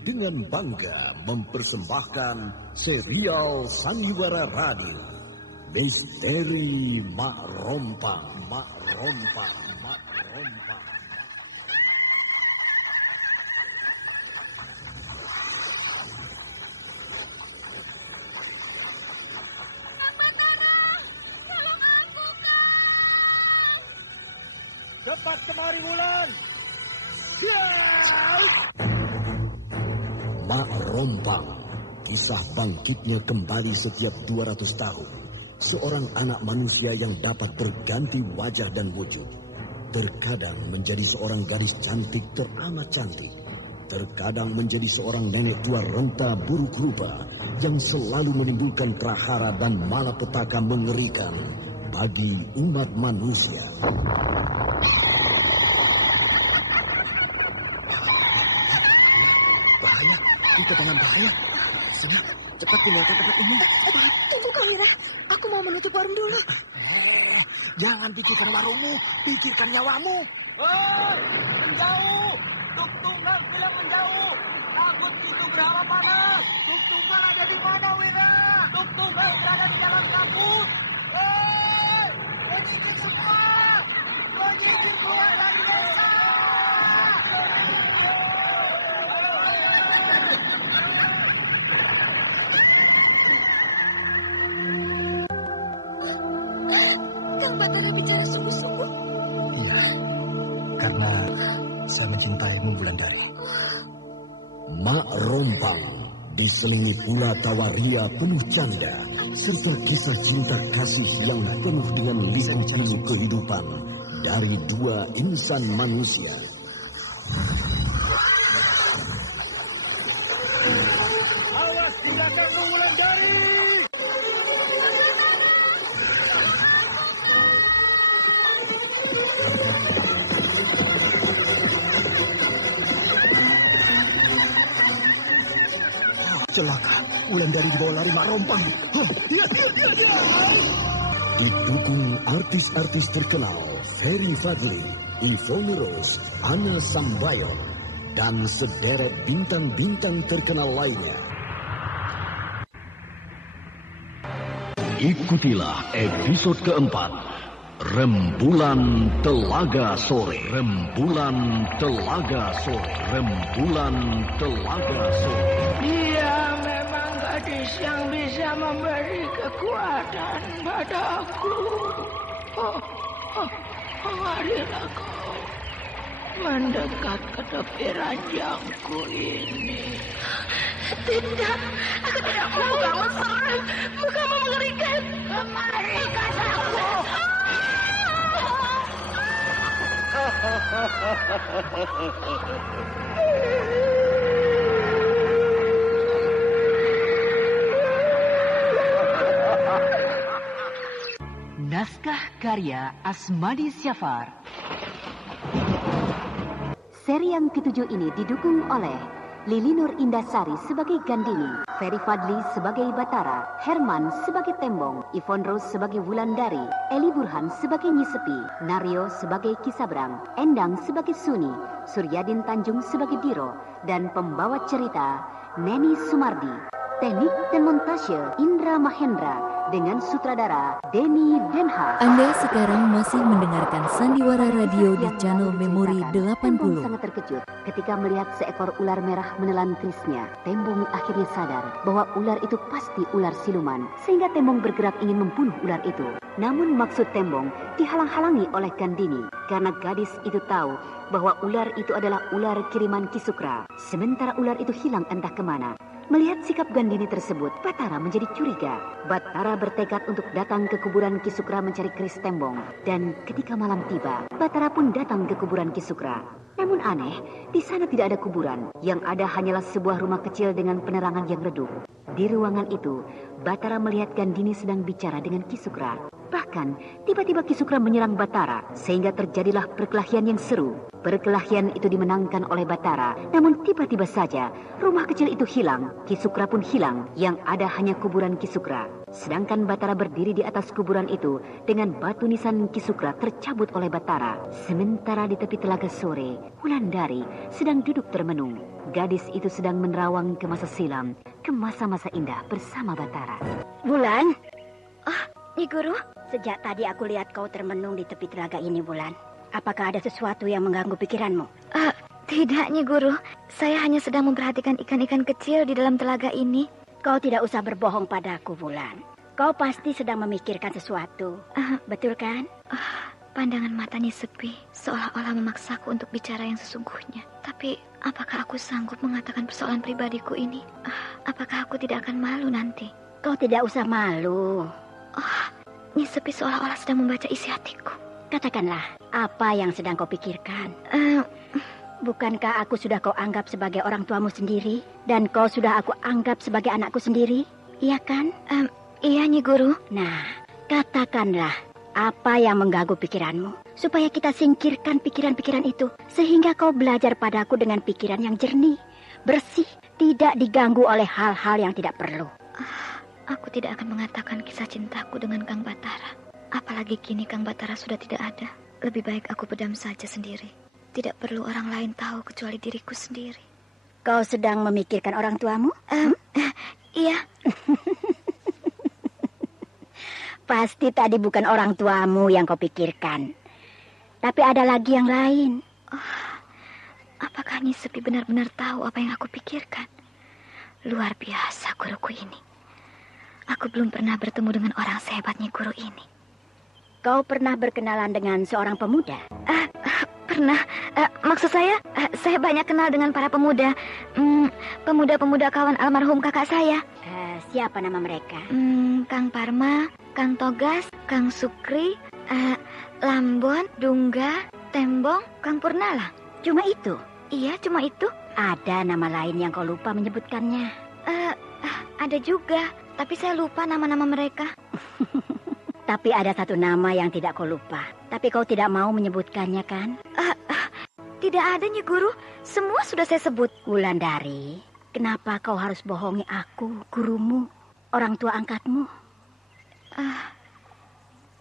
Dengan bangga mempersembahkan serial Sandiwara Radio, Misteri Mak Rompang, Mak Rompang, Mak Rompang. Cepat kemari, Wulan. Mak Rompang, kisah bangkitnya kembali setiap 200 tahun. Seorang anak manusia yang dapat berganti wajah dan wujud. Terkadang menjadi seorang gadis cantik teramat cantik. Terkadang menjadi seorang nenek tua renta buruk rupa yang selalu menimbulkan prahara dan malapetaka mengerikan bagi umat manusia. Bahaya, kita dalam bahaya. Sudah, cepat tinggalkan tempat ini. Tunggu Kak Wira, aku mau menutup warung dulu. Jangan pikirkan warungmu, pikirkan nyawamu. Menjauh! Tuk Tunggal sudah menjauh. Takut itu berapa mana? Tuk Tunggal ada di mana, Wira? Tuk Tunggal berada di dalam kabut. Penyisir keluar! Penyisir keluar dari desa! Kang Batara bicara sungguh-sungguh. Iya, karena saya mencintaimu, Wulandari. Mak Rompang diselingi pula tawaria penuh canda serta kisah cinta kasih yang penuh dengan liku-liku kehidupan dari dua insan manusia. Awas di belakangmu, Wulandari! Celaka, Wulandari dibawa lari Mak Rompang. Didukung artis-artis terkenal Ferry Fadli, Ivone Rose, Anna Sambayon, dan sederet bintang-bintang terkenal lainnya. Ikutilah episode keempat, Rembulan Telaga Sore. Rembulan Telaga Sore. Rembulan Telaga Sore. Dia memang gadis yang bisa memberi kekuatan padaku. Marilah kau mendekat ke tepi ranjangku ini. Tidak, aku tidak mau kamu serem. Kamu mengerikan. Kemari, kataku. Naskah karya Asmadi Syafar. Seri yang ketujuh ini didukung oleh Lili Nur Indasari sebagai Gandini, Ferry Fadli sebagai Batara, Herman sebagai Tembong, Ivone Rose sebagai Wulandari, Eli Burhan sebagai Nyi Sepi, Naryo sebagai Kisabrang, Endang sebagai Suni, Suryadin Tanjung sebagai Diro, dan pembawa cerita Neni Sumardi. Teknik dan montase Indra Mahendra dengan sutradara Denny Denha. Anda sekarang masih mendengarkan Sandiwara Radio di channel Memori 80. Tembong sangat terkejut ketika melihat seekor ular merah menelan kerisnya. Tembong akhirnya sadar bahwa ular itu pasti ular siluman, sehingga Tembong bergerak ingin membunuh ular itu. Namun maksud Tembong dihalang-halangi oleh Gandini karena gadis itu tahu bahwa ular itu adalah ular kiriman Kisukra. Sementara ular itu hilang entah kemana. Melihat sikap Gandini tersebut, Batara menjadi curiga. Batara bertekad untuk datang ke kuburan Kisukra mencari keris Tembong. Dan ketika malam tiba, Batara pun datang ke kuburan Kisukra. Namun aneh, di sana tidak ada kuburan. Yang ada hanyalah sebuah rumah kecil dengan penerangan yang redup. Di ruangan itu, Batara melihat Gandini sedang bicara dengan Kisukra. Bahkan, tiba-tiba Kisukra menyerang Batara, sehingga terjadilah perkelahian yang seru. Perkelahian itu dimenangkan oleh Batara, namun tiba-tiba saja rumah kecil itu hilang, Kisukra pun hilang, yang ada hanya kuburan Kisukra. Sedangkan Batara berdiri di atas kuburan itu dengan batu nisan Kisukra tercabut oleh Batara. Sementara di tepi telaga sore, Wulandari sedang duduk termenung. Gadis itu sedang menerawang ke masa silam, ke masa-masa indah bersama Batara. Bulan? Oh, Nyi Guru, sejak tadi aku lihat kau termenung di tepi telaga ini, Bulan. Apakah ada sesuatu yang mengganggu pikiranmu? Tidak, Nyi Guru. Saya hanya sedang memperhatikan ikan-ikan kecil di dalam telaga ini. Kau tidak usah berbohong padaku, Bulan. Kau pasti sedang memikirkan sesuatu. Betul kan? Pandangan matanya sepi, seolah-olah memaksaku untuk bicara yang sesungguhnya. Tapi, apakah aku sanggup mengatakan persoalan pribadiku ini? Apakah aku tidak akan malu nanti? Kau tidak usah malu. Nyi Sepi seolah-olah sedang membaca isi hatiku. Katakanlah, apa yang sedang kau pikirkan? Bukankah aku sudah kau anggap sebagai orang tuamu sendiri? Dan kau sudah aku anggap sebagai anakku sendiri? Iya kan? Iya, Nyi Guru. Nah, katakanlah apa yang mengganggu pikiranmu, supaya kita singkirkan pikiran-pikiran itu, sehingga kau belajar padaku dengan pikiran yang jernih, bersih, tidak diganggu oleh hal-hal yang tidak perlu. Aku tidak akan mengatakan kisah cintaku dengan Kang Batara. Apalagi kini Kang Batara sudah tidak ada. Lebih baik aku pedam saja sendiri. Tidak perlu orang lain tahu kecuali diriku sendiri. Kau sedang memikirkan orang tuamu? Iya. Pasti tadi bukan orang tuamu yang kau pikirkan. Tapi ada lagi yang lain. Apakah Nyi Sepi benar-benar tahu apa yang aku pikirkan? Luar biasa guruku ini. Aku belum pernah bertemu dengan orang sehebat Nyi Guru ini. Kau pernah berkenalan dengan seorang pemuda? Pernah. Maksud saya banyak kenal dengan para pemuda. Pemuda-pemuda kawan almarhum kakak saya. Siapa nama mereka? Kang Parma, Kang Togas, Kang Sukri, Lambon, Dungga, Tembong, Kang Purnala. Cuma itu? Iya, cuma itu. Ada nama lain yang kau lupa menyebutkannya? Ada juga, tapi saya lupa nama-nama mereka. Tapi ada satu nama yang tidak kau lupa. Tapi kau tidak mau menyebutkannya, kan? Tidak ada, Nyi Guru. Semua sudah saya sebut. Wulandari, kenapa kau harus bohongi aku, gurumu, orang tua angkatmu?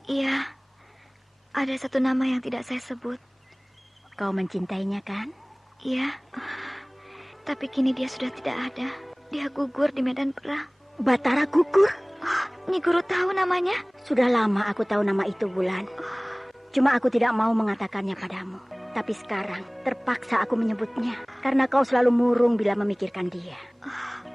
Iya, ada satu nama yang tidak saya sebut. Kau mencintainya, kan? Iya, tapi kini dia sudah tidak ada. Dia gugur di medan perang. Batara gugur? Nyi Guru tahu namanya? Sudah lama aku tahu nama itu, Bulan. Cuma aku tidak mau mengatakannya padamu. Tapi sekarang terpaksa aku menyebutnya. Karena kau selalu murung bila memikirkan dia.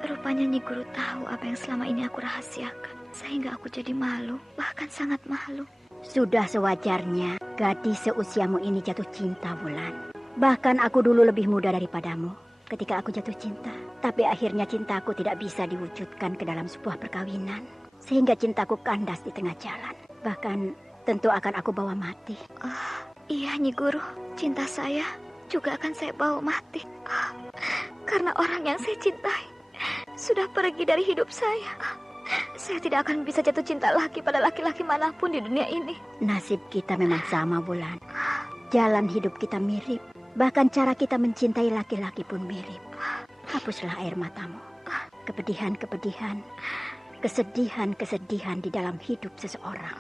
Rupanya Nyi Guru tahu apa yang selama ini aku rahasiakan. Sehingga aku jadi malu, bahkan sangat malu. Sudah sewajarnya gadis seusiamu ini jatuh cinta, Bulan. Bahkan aku dulu lebih muda daripadamu ketika aku jatuh cinta. Tapi akhirnya cintaku tidak bisa diwujudkan ke dalam sebuah perkawinan. Sehingga cintaku kandas di tengah jalan. Bahkan tentu akan aku bawa mati. Iya, Nyi Guru. Cinta saya juga akan saya bawa mati. Karena orang yang saya cintai sudah pergi dari hidup saya. Saya tidak akan bisa jatuh cinta lagi pada laki-laki manapun di dunia ini. Nasib kita memang sama, Bulan. Jalan hidup kita mirip. Bahkan cara kita mencintai laki-laki pun mirip. Hapuslah air matamu. Kepedihan-kepedihan, kesedihan-kesedihan di dalam hidup seseorang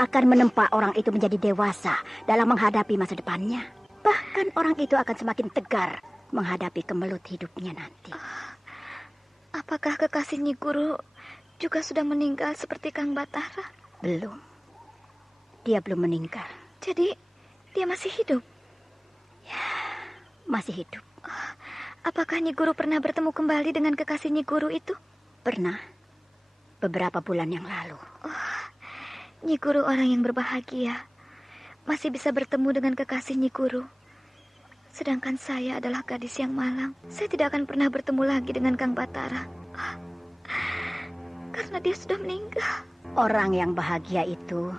akan menempa orang itu menjadi dewasa dalam menghadapi masa depannya. Bahkan orang itu akan semakin tegar menghadapi kemelut hidupnya nanti. Apakah kekasih Nyi Guru juga sudah meninggal seperti Kang Batara? Belum. Dia belum meninggal. Jadi dia masih hidup? Ya, masih hidup. Apakah Nyi Guru pernah bertemu kembali dengan kekasih Nyi Guru itu? Pernah. Beberapa bulan yang lalu. Nyi Guru orang yang berbahagia. Masih bisa bertemu dengan kekasih Nyi Guru. Sedangkan saya adalah gadis yang malang. Saya tidak akan pernah bertemu lagi dengan Kang Batara. Karena dia sudah meninggal. Orang yang bahagia itu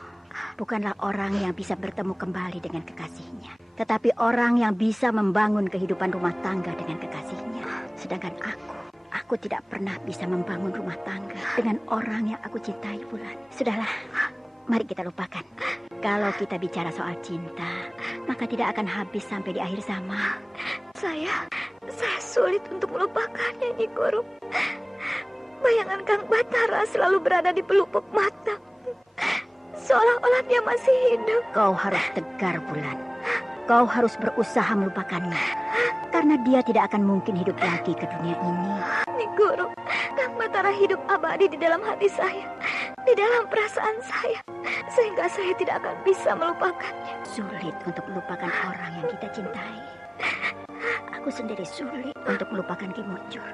bukanlah orang yang bisa bertemu kembali dengan kekasihnya, tetapi orang yang bisa membangun kehidupan rumah tangga dengan kekasihnya. Sedangkan aku tidak pernah bisa membangun rumah tangga dengan orang yang aku cintai, Bulan. Sudahlah, mari kita lupakan. Kalau kita bicara soal cinta, maka tidak akan habis sampai di akhir zaman. Saya sulit untuk melupakannya, Nyi Guru. Bayangan Kang Batara selalu berada di pelupuk mata. Seolah-olah dia masih hidup. Kau harus tegar, Bulan. Kau harus berusaha melupakannya. Karena dia tidak akan mungkin hidup lagi ke dunia ini. Nyi Guru, Kang Batara hidup abadi di dalam hati saya, di dalam perasaan saya, sehingga saya tidak akan bisa melupakannya. Sulit untuk melupakan orang yang kita cintai. Aku sendiri sulit untuk melupakan Ki Muncur,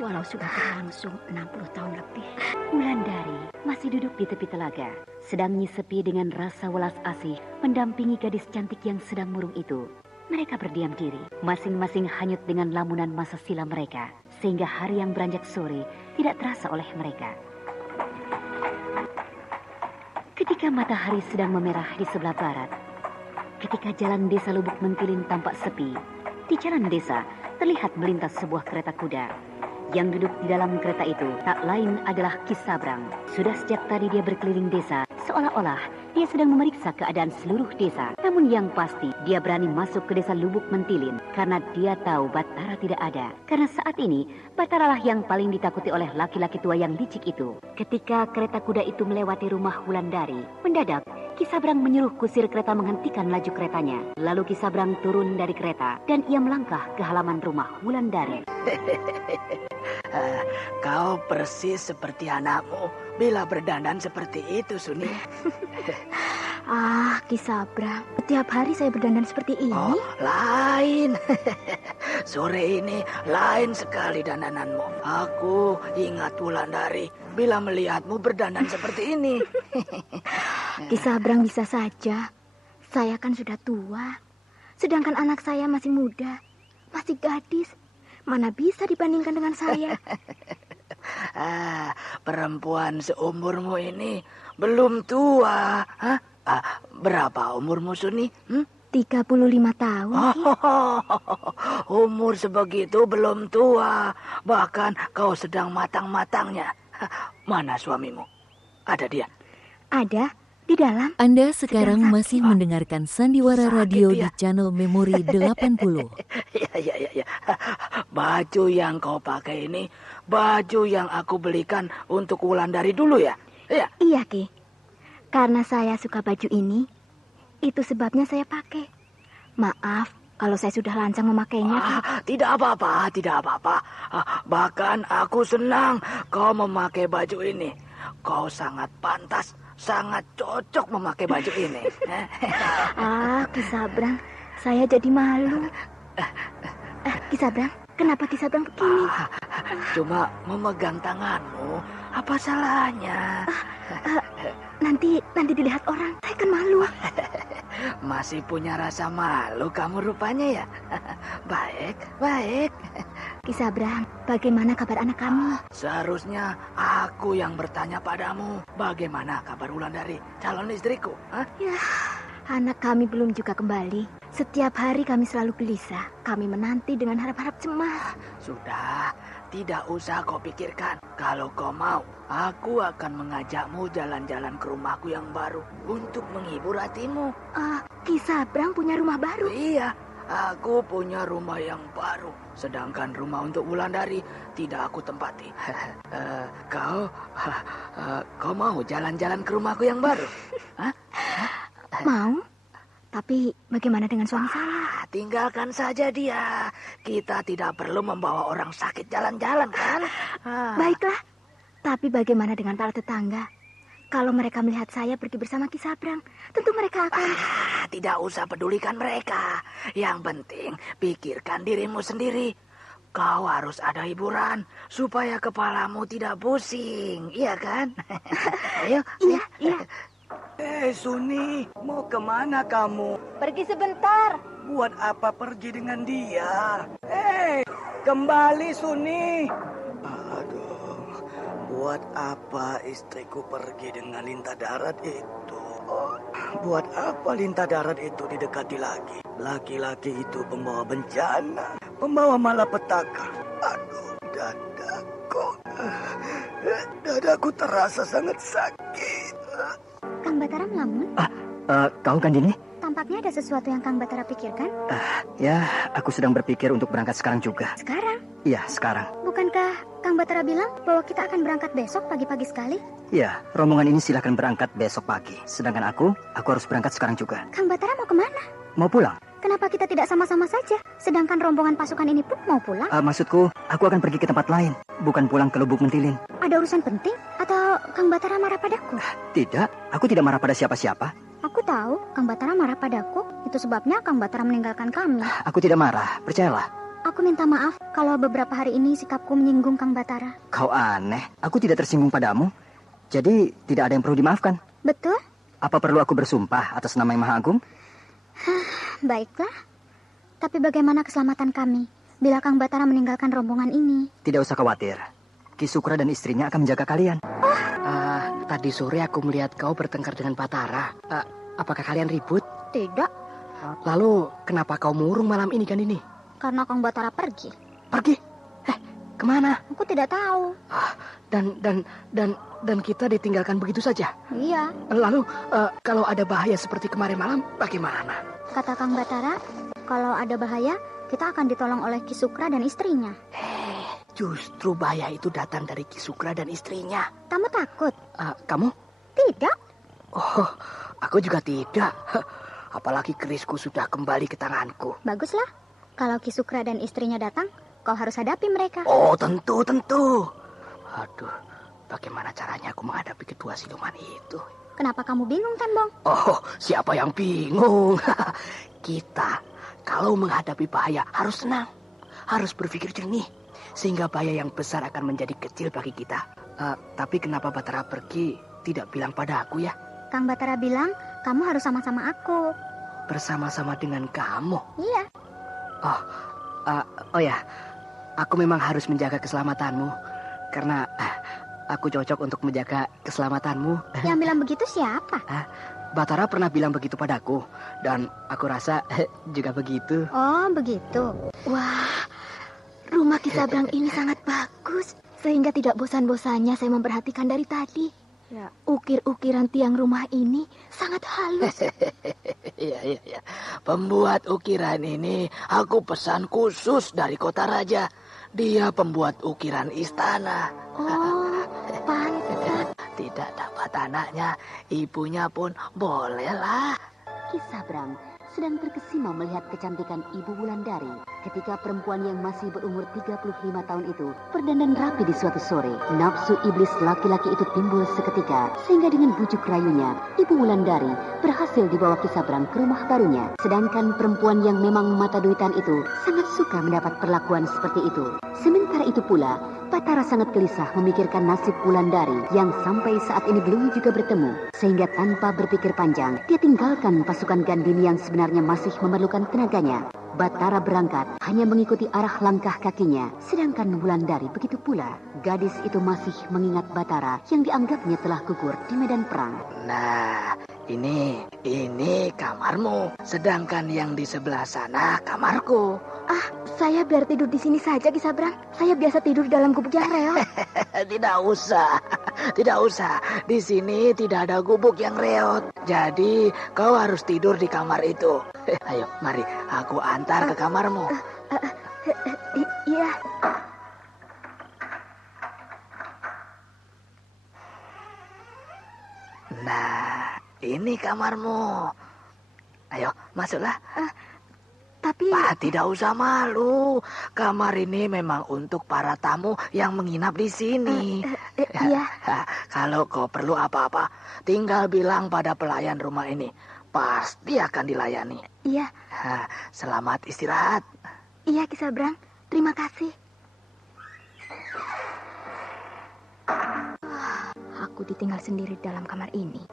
walau sudah berlangsung 60 tahun lebih. Wulandari masih duduk di tepi telaga, sedang Nyi Sepi dengan rasa welas asih mendampingi gadis cantik yang sedang murung itu. Mereka berdiam diri, masing-masing hanyut dengan lamunan masa silam mereka, sehingga hari yang beranjak sore tidak terasa oleh mereka. Ketika matahari sedang memerah di sebelah barat, ketika jalan desa Lubuk Mentilin tampak sepi, di jalan desa terlihat melintas sebuah kereta kuda. Yang duduk di dalam kereta itu tak lain adalah Ki Sabrang. Sudah sejak tadi dia berkeliling desa, seolah-olah dia sedang memeriksa keadaan seluruh desa. Namun yang pasti dia berani masuk ke desa Lubuk Mentilin karena dia tahu Batara tidak ada. Karena saat ini Batara lah yang paling ditakuti oleh laki-laki tua yang licik itu. Ketika kereta kuda itu melewati rumah Wulandari, mendadak Ki Sabrang menyuruh kusir kereta menghentikan laju keretanya. Lalu Ki Sabrang turun dari kereta dan ia melangkah ke halaman rumah Wulandari. Kau persis seperti anakmu bila berdandan seperti itu, Suni. Ki Sabrang, setiap hari saya berdandan seperti ini. Oh, lain. Sore ini lain sekali dandananmu. Aku ingat Wulandari bila melihatmu berdandan seperti ini. Ki Sabrang bisa saja. Saya kan sudah tua. Sedangkan anak saya masih muda, masih gadis. Mana bisa dibandingkan dengan saya? Perempuan seumurmu ini belum tua. Berapa umurmu, Suni? 35 tahun. Umur sebegitu belum tua. Bahkan kau sedang matang-matangnya. Mana suamimu? Ada dia? Ada, di dalam. Anda sekarang masih mendengarkan Sandiwara Radio di channel Memori 80. Ya. Baju yang kau pakai ini, baju yang aku belikan untuk Wulandari dulu ya? Iya, Ki. Karena saya suka baju ini, itu sebabnya saya pakai. Maaf kalau saya sudah lancang memakainya, Ki. Tidak apa-apa. Bahkan aku senang kau memakai baju ini. Kau sangat pantas, sangat cocok memakai baju ini. Ki Sabrang, saya jadi malu. Ki Sabrang, kenapa Ki Sabrang begini? Cuma memegang tanganmu, apa salahnya? Nanti dilihat orang, saya kan malu. Masih punya rasa malu kamu rupanya ya? Baik. Ki Sabrang, bagaimana kabar anak kami? Seharusnya aku yang bertanya padamu. Bagaimana kabar Wulandari, calon istriku? Ya, anak kami belum juga kembali. Setiap hari kami selalu gelisah. Kami menanti dengan harap-harap cemas. Sudah, tidak usah kau pikirkan. Kalau kau mau, aku akan mengajakmu jalan-jalan ke rumahku yang baru untuk menghibur hatimu. Ki Sabrang punya rumah baru? Iya, aku punya rumah yang baru. Sedangkan rumah untuk Wulandari tidak aku tempati. Kau mau jalan-jalan ke rumahku yang baru? Mau. Tapi bagaimana dengan suami saya? Tinggalkan saja dia. Kita tidak perlu membawa orang sakit jalan-jalan, kan? Baiklah. Tapi bagaimana dengan para tetangga? Kalau mereka melihat saya pergi bersama Ki Sabrang, tentu mereka akan... Tidak usah pedulikan mereka. Yang penting pikirkan dirimu sendiri. Kau harus ada hiburan supaya kepalamu tidak pusing, iya kan? Ayo. Iya. Suni, mau kemana kamu? Pergi sebentar. Buat apa pergi dengan dia? Kembali Suni. Aduh, buat apa istriku pergi dengan Lintah Darat itu? Buat apa Lintah Darat itu didekati lagi? Laki-laki itu pembawa bencana, pembawa malapetaka. Aduh, dadaku terasa sangat sakit. Kang Batara melamun? Kau kan Dini? Tampaknya ada sesuatu yang Kang Batara pikirkan. Ya, aku sedang berpikir untuk berangkat sekarang juga. Sekarang? Iya, sekarang. Bukankah Kang Batara bilang bahwa kita akan berangkat besok pagi-pagi sekali. Ya, rombongan ini silahkan berangkat besok pagi. Sedangkan aku harus berangkat sekarang juga. Kang Batara mau kemana? Mau pulang. Kenapa kita tidak sama-sama saja? Sedangkan rombongan pasukan ini pun mau pulang. Maksudku, aku akan pergi ke tempat lain. Bukan pulang ke Lubuk Mentilin. Ada urusan penting? Atau Kang Batara marah padaku? Tidak, aku tidak marah pada siapa-siapa. Aku tahu Kang Batara marah padaku. Itu sebabnya Kang Batara meninggalkan kami. Aku tidak marah, percayalah. Aku minta maaf kalau beberapa hari ini sikapku menyinggung Kang Batara. Kau aneh, aku tidak tersinggung padamu. Jadi tidak ada yang perlu dimaafkan. Betul? Apa perlu aku bersumpah atas nama Yang Maha Agung? Baiklah. Tapi bagaimana keselamatan kami bila Kang Batara meninggalkan rombongan ini? Tidak usah khawatir. Ki Sukra dan istrinya akan menjaga kalian. Tadi sore aku melihat kau bertengkar dengan Batara. Apakah kalian ribut? Tidak. Lalu kenapa kau murung malam ini kan ini? Karena Kang Batara pergi. Pergi? Kemana? Aku tidak tahu. Dan kita ditinggalkan begitu saja? Iya. Lalu kalau ada bahaya seperti kemarin malam, bagaimana? Kata Kang Batara, kalau ada bahaya, kita akan ditolong oleh Ki Sukra dan istrinya. Justru bahaya itu datang dari Ki Sukra dan istrinya. Kamu takut? Kamu? Tidak. Oh, aku juga tidak. Apalagi kerisku sudah kembali ke tanganku. Baguslah. Kalau Ki Sukra dan istrinya datang, kau harus hadapi mereka. Oh, tentu. Aduh, bagaimana caranya aku menghadapi kedua siluman itu? Kenapa kamu bingung, Tembong? Oh, siapa yang bingung? Kita, kalau menghadapi bahaya harus senang. Harus berpikir jernih. Sehingga bahaya yang besar akan menjadi kecil bagi kita. Tapi kenapa Batara pergi tidak bilang pada aku ya? Kang Batara bilang, kamu harus sama-sama aku. Bersama-sama dengan kamu? Iya. Oh ya, aku memang harus menjaga keselamatanmu. Karena aku cocok untuk menjaga keselamatanmu. Yang bilang begitu siapa? Batara pernah bilang begitu padaku. Dan aku rasa juga begitu. Oh, begitu. Wah, rumah Ki Sabrang ini sangat bagus. Sehingga tidak bosan-bosannya saya memperhatikan dari tadi. Ya, ukir-ukiran tiang rumah ini sangat halus. Iya. Pembuat ukiran ini aku pesan khusus dari kota raja. Dia pembuat ukiran istana. Oh, pantas. Tidak dapat anaknya, ibunya pun bolehlah. Ki Sabrang sedang terkesima melihat kecantikan Ibu Wulandari ketika perempuan yang masih berumur 35 tahun itu berdandan rapi di suatu sore. Nafsu iblis laki-laki itu timbul seketika sehingga dengan bujuk rayunya Ibu Wulandari berhasil dibawa Ki Sabrang ke rumah barunya. Sedangkan perempuan yang memang mata duitan itu sangat suka mendapat perlakuan seperti itu. Sementara itu pula Batara sangat gelisah memikirkan nasib Wulandari yang sampai saat ini belum juga bertemu. Sehingga tanpa berpikir panjang, dia tinggalkan pasukan Gandini yang sebenarnya masih memerlukan tenaganya. Batara berangkat hanya mengikuti arah langkah kakinya. Sedangkan Wulandari begitu pula. Gadis itu masih mengingat Batara yang dianggapnya telah gugur di medan perang. Nah, ini kamarmu. Sedangkan yang di sebelah sana kamarku. Saya biar tidur di sini saja, Ki Sabrang. Saya biasa tidur di dalam gubuk yang reot. Tidak usah. Di sini tidak ada gubuk yang reot. Jadi kau harus tidur di kamar itu. Ayo, mari aku antar ke kamarmu. Iya. Nah, ini kamarmu. Ayo, masuklah. Tapi... tidak usah malu. Kamar ini memang untuk para tamu yang menginap di sini. Iya. Kalau kau perlu apa-apa, tinggal bilang pada pelayan rumah ini. Pasti akan dilayani. Iya. Selamat istirahat. Iya, Ki Sabrang. Terima kasih. Aku ditinggal sendiri dalam kamar ini.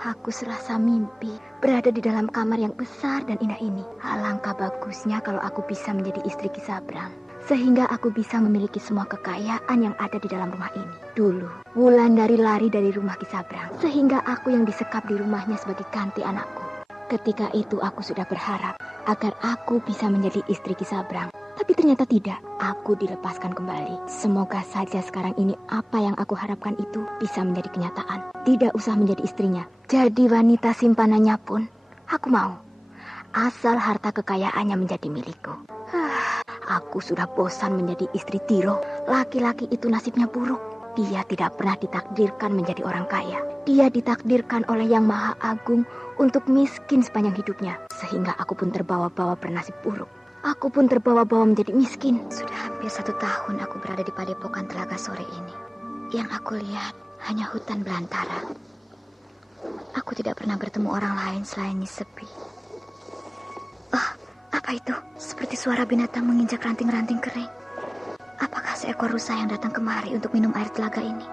Aku serasa mimpi berada di dalam kamar yang besar dan indah ini. Alangkah bagusnya kalau aku bisa menjadi istri Ki Sabrang. Sehingga aku bisa memiliki semua kekayaan yang ada di dalam rumah ini. Dulu, Wulandari lari dari rumah Ki Sabrang. Sehingga aku yang disekap di rumahnya sebagai ganti anakku. Ketika itu aku sudah berharap agar aku bisa menjadi istri Ki Sabrang. Tapi ternyata tidak. Aku dilepaskan kembali. Semoga saja sekarang ini apa yang aku harapkan itu bisa menjadi kenyataan. Tidak usah menjadi istrinya. Jadi wanita simpanannya pun aku mau. Asal harta kekayaannya menjadi milikku. Aku sudah bosan menjadi istri Tiro. Laki-laki itu nasibnya buruk. Dia tidak pernah ditakdirkan menjadi orang kaya. Dia ditakdirkan oleh Yang Maha Agung untuk miskin sepanjang hidupnya. Sehingga aku pun terbawa-bawa bernasib buruk. Aku pun terbawa-bawa menjadi miskin. Sudah hampir 1 tahun aku berada di padepokan Telaga Sore ini. Yang aku lihat hanya hutan belantara. Aku tidak pernah bertemu orang lain selain Nyi Sepi. Apa itu? Seperti suara binatang menginjak ranting-ranting kering. Apakah seekor rusa yang datang kemari untuk minum air telaga ini?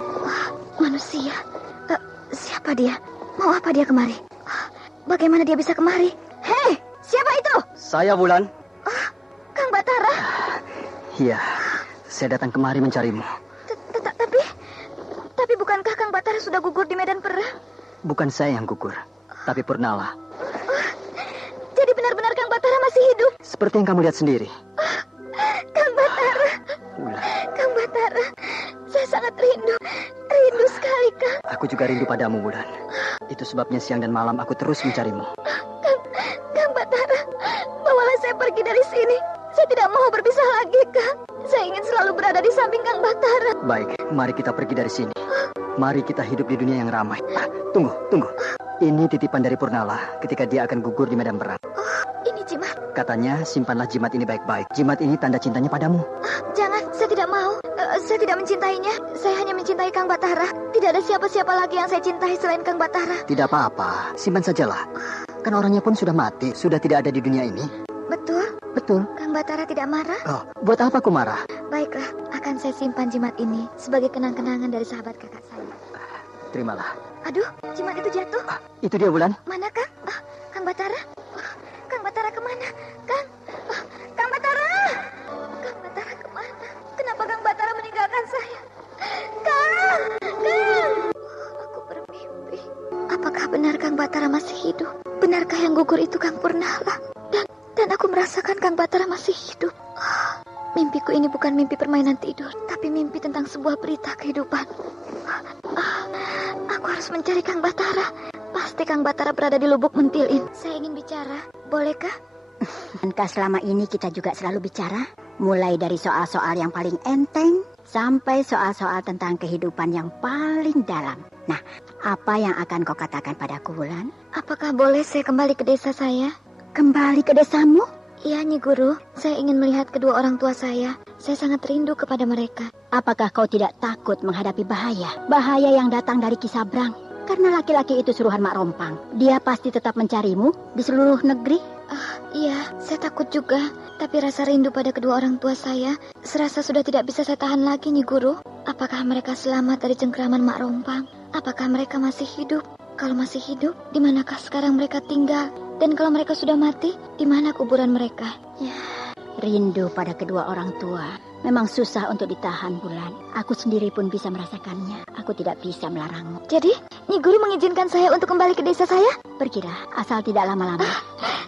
Manusia. Siapa dia? Mau apa dia kemari? Bagaimana dia bisa kemari? Hei, siapa itu? Saya, Wulan. Kang Batara. Iya, saya datang kemari mencarimu. Tapi bukankah Kang Batara sudah gugur di medan perang? Bukan saya yang gugur, tapi Purnala. Jadi benar-benar Kang Batara masih hidup? Seperti yang kamu lihat sendiri. Kang Batara. Wulan. Kang Batara, saya sangat rindu. Rindu sekali, Kang. Aku juga rindu padamu, Wulan. Itu sebabnya siang dan malam aku terus mencarimu. Kang Batara, bawalah saya pergi dari sini. Saya tidak mau berpisah lagi, Kang. Saya ingin selalu berada di samping Kang Batara. Baik, mari kita pergi dari sini. Mari kita hidup di dunia yang ramai. Tunggu. Ini titipan dari Purnala ketika dia akan gugur di medan perang. Ini jimat. Katanya simpanlah jimat ini baik-baik. Jimat ini tanda cintanya padamu. Jangan, saya tidak mau. Saya tidak mencintainya. Saya hanya mencintai Kang Batara. Tidak ada siapa-siapa lagi yang saya cintai selain Kang Batara. Tidak apa-apa, simpan sajalah. Kan orangnya pun sudah mati, sudah tidak ada di dunia ini. Betul. Kang Batara tidak marah? Buat apa aku marah? Baiklah, akan saya simpan jimat ini sebagai kenang-kenangan dari sahabat kakak saya. Terimalah. Aduh, jimat itu jatuh. Itu dia, Wulan. Mana, Kang? Kang Batara? Kang Batara kemana? Kang Batara! Kang Batara kemana? Kenapa Kang Batara meninggalkan saya? Kang! Aku bermimpi. Apakah benar Kang Batara masih hidup? Benarkah yang gugur itu Kang Purnala? Dan aku merasakan Kang Batara masih hidup. Mimpiku ini bukan mimpi permainan tidur, tapi mimpi tentang sebuah berita kehidupan. Aku harus mencari Kang Batara. Pasti Kang Batara berada di Lubuk Mentilin. Saya ingin bicara, bolehkah? Bukankah selama ini kita juga selalu bicara? Mulai dari soal-soal yang paling enteng sampai soal-soal tentang kehidupan yang paling dalam. Nah, apa yang akan kau katakan padaku, Wulan? Apakah boleh saya kembali ke desa saya? Kembali ke desamu? Iya, Nyi Guru. Saya ingin melihat kedua orang tua saya. Saya sangat rindu kepada mereka. Apakah kau tidak takut menghadapi bahaya? Bahaya yang datang dari Kisabrang. Karena laki-laki itu suruhan Mak Rompang. Dia pasti tetap mencarimu di seluruh negeri. Iya, saya takut juga. Tapi rasa rindu pada kedua orang tua saya serasa sudah tidak bisa saya tahan lagi, Nyi Guru. Apakah mereka selamat dari cengkraman Mak Rompang? Apakah mereka masih hidup? Kalau masih hidup, di manakah sekarang mereka tinggal? Dan kalau mereka sudah mati, di mana kuburan mereka? Ya, rindu pada kedua orang tua memang susah untuk ditahan, Wulan. Aku sendiri pun bisa merasakannya. Aku tidak bisa melarangmu. Jadi, Nyi Guru mengizinkan saya untuk kembali ke desa saya? Pergilah, asal tidak lama-lama.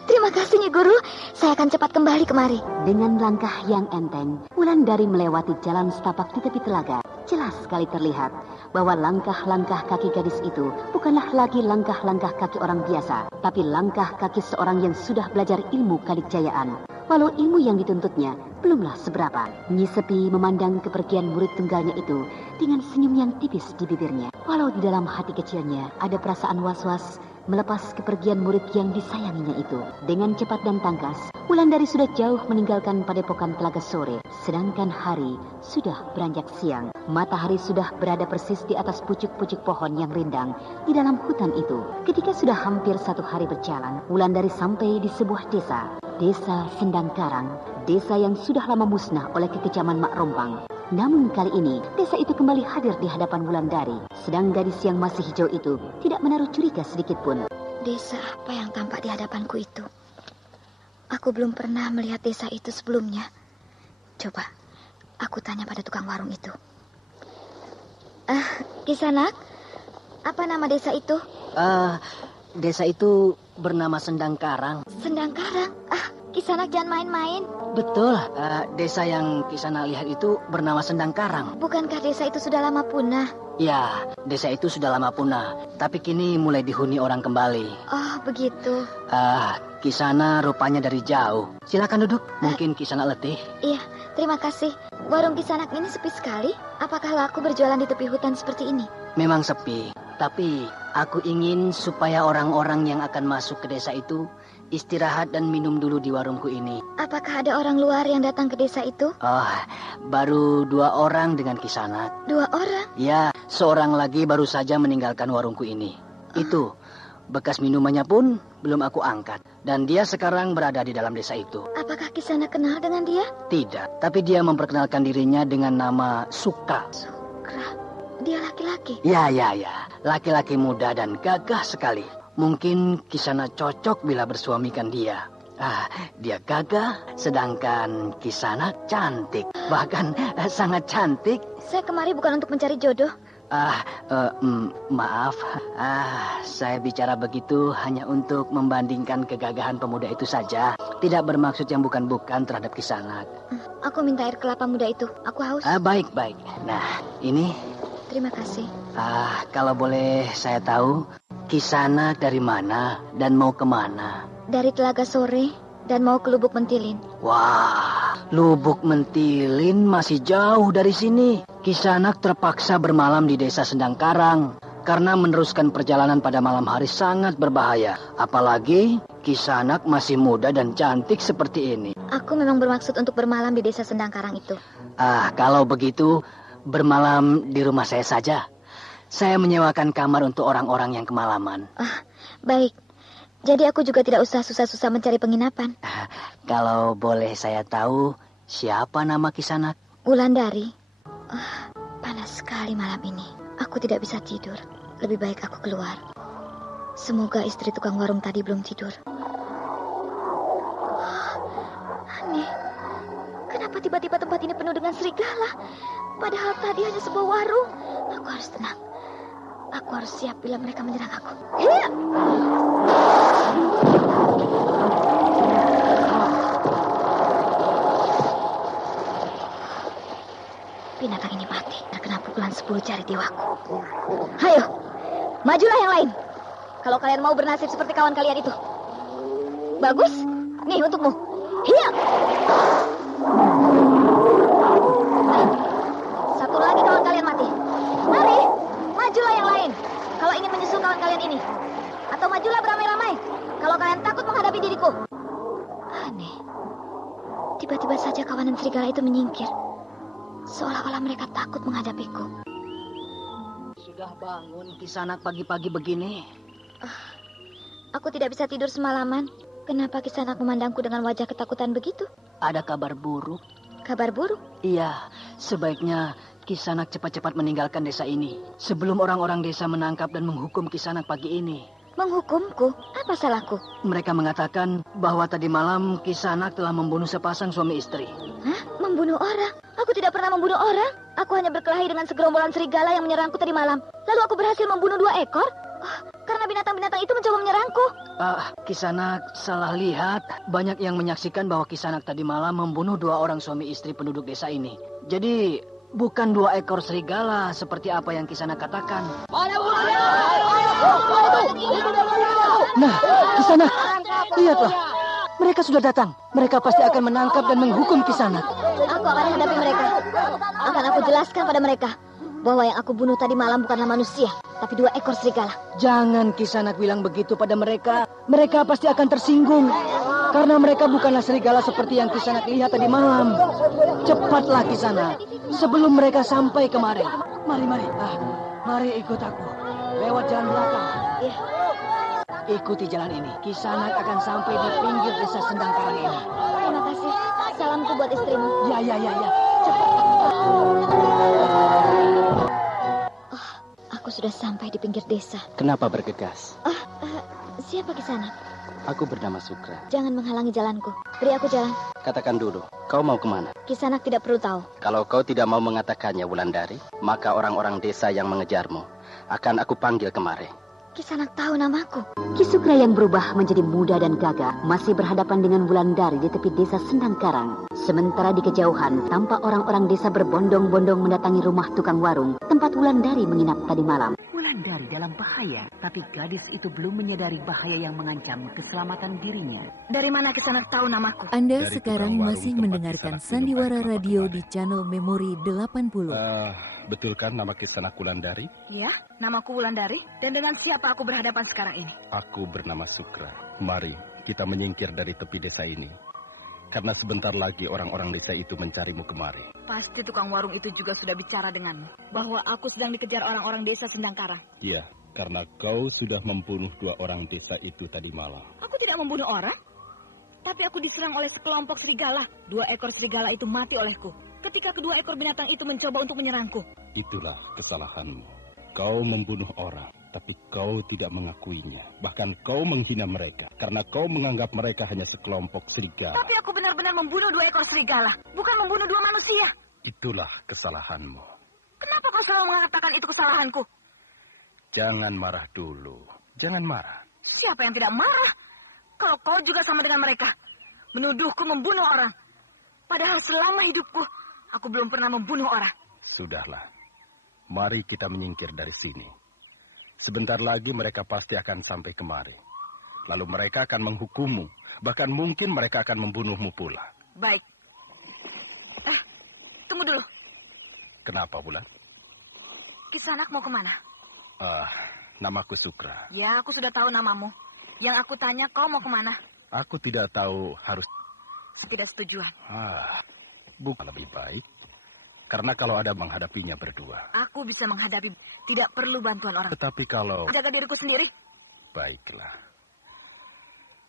Terima kasih, Nyi Guru. Saya akan cepat kembali kemari. Dengan langkah yang enteng, Wulandari melewati jalan setapak di tepi telaga. Jelas sekali terlihat bahwa langkah-langkah kaki gadis itu bukanlah lagi langkah-langkah kaki orang biasa, tapi langkah kaki seorang yang sudah belajar ilmu kalikjayaan. Walau ilmu yang dituntutnya belumlah seberapa. Nyi Sepi memandang kepergian murid tunggalnya itu dengan senyum yang tipis di bibirnya. Walau di dalam hati kecilnya ada perasaan was-was melepas kepergian murid yang disayanginya itu. Dengan cepat dan tangkas, Wulandari sudah jauh meninggalkan padepokan Telaga Sore, sedangkan hari sudah beranjak siang. Matahari sudah berada persis di atas pucuk-pucuk pohon yang rindang di dalam hutan itu. Ketika sudah hampir 1 hari berjalan, Wulandari sampai di sebuah desa. Desa Sendang Karang, desa yang sudah lama musnah oleh kekejaman Mak Rompang. Namun kali ini, desa itu kembali hadir di hadapan Wulandari. Sedang gadis yang masih hijau itu tidak menaruh curiga sedikit pun. Desa apa yang tampak di hadapanku itu? Aku belum pernah melihat desa itu sebelumnya. Coba, aku tanya pada tukang warung itu. Kisanak, apa nama desa itu? Desa itu bernama Sendang Karang. Sendang Karang? Kisanak jangan main-main. Betul, desa yang Kisanak lihat itu bernama Sendang Karang. Bukankah desa itu sudah lama punah? Ya, desa itu sudah lama punah, tapi kini mulai dihuni orang kembali. Oh, begitu. Kisana rupanya dari jauh. Silakan duduk, mungkin Kisana letih. Iya, terima kasih. Warung Kisanak ini sepi sekali. Apakah laku berjualan di tepi hutan seperti ini? Memang sepi, tapi aku ingin supaya orang-orang yang akan masuk ke desa itu istirahat dan minum dulu di warungku ini. Apakah ada orang luar yang datang ke desa itu? Oh, baru 2 orang dengan Kisanak. 2 orang? Ya, seorang lagi baru saja meninggalkan warungku ini. Itu, bekas minumannya pun belum aku angkat. Dan dia sekarang berada di dalam desa itu. Apakah Kisanak kenal dengan dia? Tidak, tapi dia memperkenalkan dirinya dengan nama Sukra. Sukra? Dia laki-laki? Ya. Laki-laki muda dan gagah sekali. Mungkin Kisanak cocok bila bersuamikan dia. Dia gagah, sedangkan Kisanak cantik. Bahkan sangat cantik. Saya kemari bukan untuk mencari jodoh. Maaf. Saya bicara begitu hanya untuk membandingkan kegagahan pemuda itu saja. Tidak bermaksud yang bukan-bukan terhadap Kisanak. Aku minta air kelapa muda itu. Aku haus. Baik. Nah, ini. Terima kasih. Kalau boleh saya tahu, Kisanak dari mana dan mau kemana? Dari Telaga Sore dan mau ke Lubuk Mentilin. Wah, Lubuk Mentilin masih jauh dari sini. Kisanak terpaksa bermalam di desa Sendang Karang karena meneruskan perjalanan pada malam hari sangat berbahaya. Apalagi Kisanak masih muda dan cantik seperti ini. Aku memang bermaksud untuk bermalam di desa Sendang Karang itu. Kalau begitu, bermalam di rumah saya saja. Saya menyewakan kamar untuk orang-orang yang kemalaman. Baik. Jadi aku juga tidak usah susah-susah mencari penginapan. Kalau boleh saya tahu, siapa nama Kisanak? Wulandari. Panas sekali malam ini. Aku tidak bisa tidur. Lebih baik aku keluar. Semoga istri tukang warung tadi belum tidur. Aneh. Kenapa tiba-tiba tempat ini penuh dengan serigala? Padahal tadi hanya sebuah warung. Aku harus tenang. Aku harus siap bila mereka menyerang aku. Iya. Binatang ini mati terkena pukulan 10 jari dewaku. Hayo, majulah yang lain. Kalau kalian mau bernasib seperti kawan kalian itu. Bagus. Nih untukmu. Iya. Satu lagi kawan kalian mati. Mari, majulah yang lain. Kalau ingin menyusul kawan kalian ini. Atau majulah beramai-ramai. Kalau kalian takut menghadapi diriku. Aneh. Tiba-tiba saja kawanan serigala itu menyingkir. Seolah-olah mereka takut menghadapiku. Sudah bangun Kisanak pagi-pagi begini? Aku tidak bisa tidur semalaman. Kenapa Kisanak memandangku dengan wajah ketakutan begitu? Ada kabar buruk. Kabar buruk? Iya, sebaiknya Kisanak cepat-cepat meninggalkan desa ini sebelum orang-orang desa menangkap dan menghukum Kisanak pagi ini. Menghukumku? Apa salahku? Mereka mengatakan bahwa tadi malam Kisanak telah membunuh sepasang suami istri. Hah? Membunuh orang? Aku tidak pernah membunuh orang. Aku hanya berkelahi dengan segerombolan serigala yang menyerangku tadi malam. Lalu aku berhasil membunuh 2 ekor. Karena binatang-binatang itu mencoba menyerangku. Kisanak salah lihat. Banyak yang menyaksikan bahwa Kisanak tadi malam membunuh 2 orang suami istri penduduk desa ini. Jadi bukan 2 ekor serigala seperti apa yang Kisanak katakan. Nah, Kisanak, lihatlah. Mereka sudah datang. Mereka pasti akan menangkap dan menghukum Kisanak. Aku akan hadapi mereka. Akan aku jelaskan pada mereka bahwa yang aku bunuh tadi malam bukanlah manusia, tapi 2 ekor serigala. Jangan Kisanak bilang begitu pada mereka. Mereka pasti akan tersinggung. Karena mereka bukanlah serigala seperti yang Kisanak lihat tadi malam. Cepatlah Kisanak, sebelum mereka sampai kemari. Mari ikut aku. Lewat jalan belakang. Iya. Ikuti jalan ini. Kisanak akan sampai di pinggir desa Sendang Karang ini. Terima kasih. Salamku buat istrimu. Ya. Cepat. Aku sudah sampai di pinggir desa. Kenapa bergegas? Siapa Kisanak? Aku bernama Sukra. Jangan menghalangi jalanku. Beri aku jalan. Katakan dulu, kau mau kemana? Kisanak tidak perlu tahu. Kalau kau tidak mau mengatakannya, Wulandari, maka orang-orang desa yang mengejarmu akan aku panggil kemari. Kisanak tahu namaku. Ki Sukra yang berubah menjadi muda dan gagah masih berhadapan dengan Wulandari di tepi desa Sendang Karang. Sementara di kejauhan, tampak orang-orang desa berbondong-bondong mendatangi rumah tukang warung tempat Wulandari menginap tadi malam. Wulandari dalam bahaya, tapi gadis itu belum menyadari bahaya yang mengancam keselamatan dirinya. Dari mana Kisanak tahu namaku? Anda sekarang masih mendengarkan Sandiwara Radio di channel Memori 80. Betul kan nama Kisanak Wulandari? Ya, namaku Wulandari. Dan dengan siapa aku berhadapan sekarang ini? Aku bernama Sukra. Mari kita menyingkir dari tepi desa ini. Karena sebentar lagi orang-orang desa itu mencarimu kemari. Pasti tukang warung itu juga sudah bicara denganmu. Bahwa aku sedang dikejar orang-orang desa Sendang Karang. Iya, karena kau sudah membunuh 2 orang desa itu tadi malam. Aku tidak membunuh orang. Tapi aku diserang oleh sekelompok serigala. 2 ekor serigala itu mati olehku ketika kedua ekor binatang itu mencoba untuk menyerangku. Itulah kesalahanmu. Kau membunuh orang, tapi kau tidak mengakuinya. Bahkan kau menghina mereka, karena kau menganggap mereka hanya sekelompok serigala. Tapi aku benar-benar membunuh 2 ekor serigala, bukan membunuh 2 manusia. Itulah kesalahanmu. Kenapa kau selalu mengatakan itu kesalahanku? Jangan marah dulu. Jangan marah. Siapa yang tidak marah? Kalau kau juga sama dengan mereka, menuduhku membunuh orang. Padahal selama hidupku, aku belum pernah membunuh orang. Sudahlah, mari kita menyingkir dari sini. Sebentar lagi mereka pasti akan sampai kemari. Lalu mereka akan menghukummu. Bahkan mungkin mereka akan membunuhmu pula. Baik. Tunggu dulu. Kenapa, Wulan? Kisanak mau kemana? Namaku Sukra. Ya, aku sudah tahu namamu. Yang aku tanya, kau mau kemana? Aku tidak tahu harus... Ketidaksetujuan. Bukan lebih baik. Karena kalau ada menghadapinya berdua. Aku bisa menghadapi, tidak perlu bantuan orang. Tetapi kalau... Jaga diriku sendiri. Baiklah.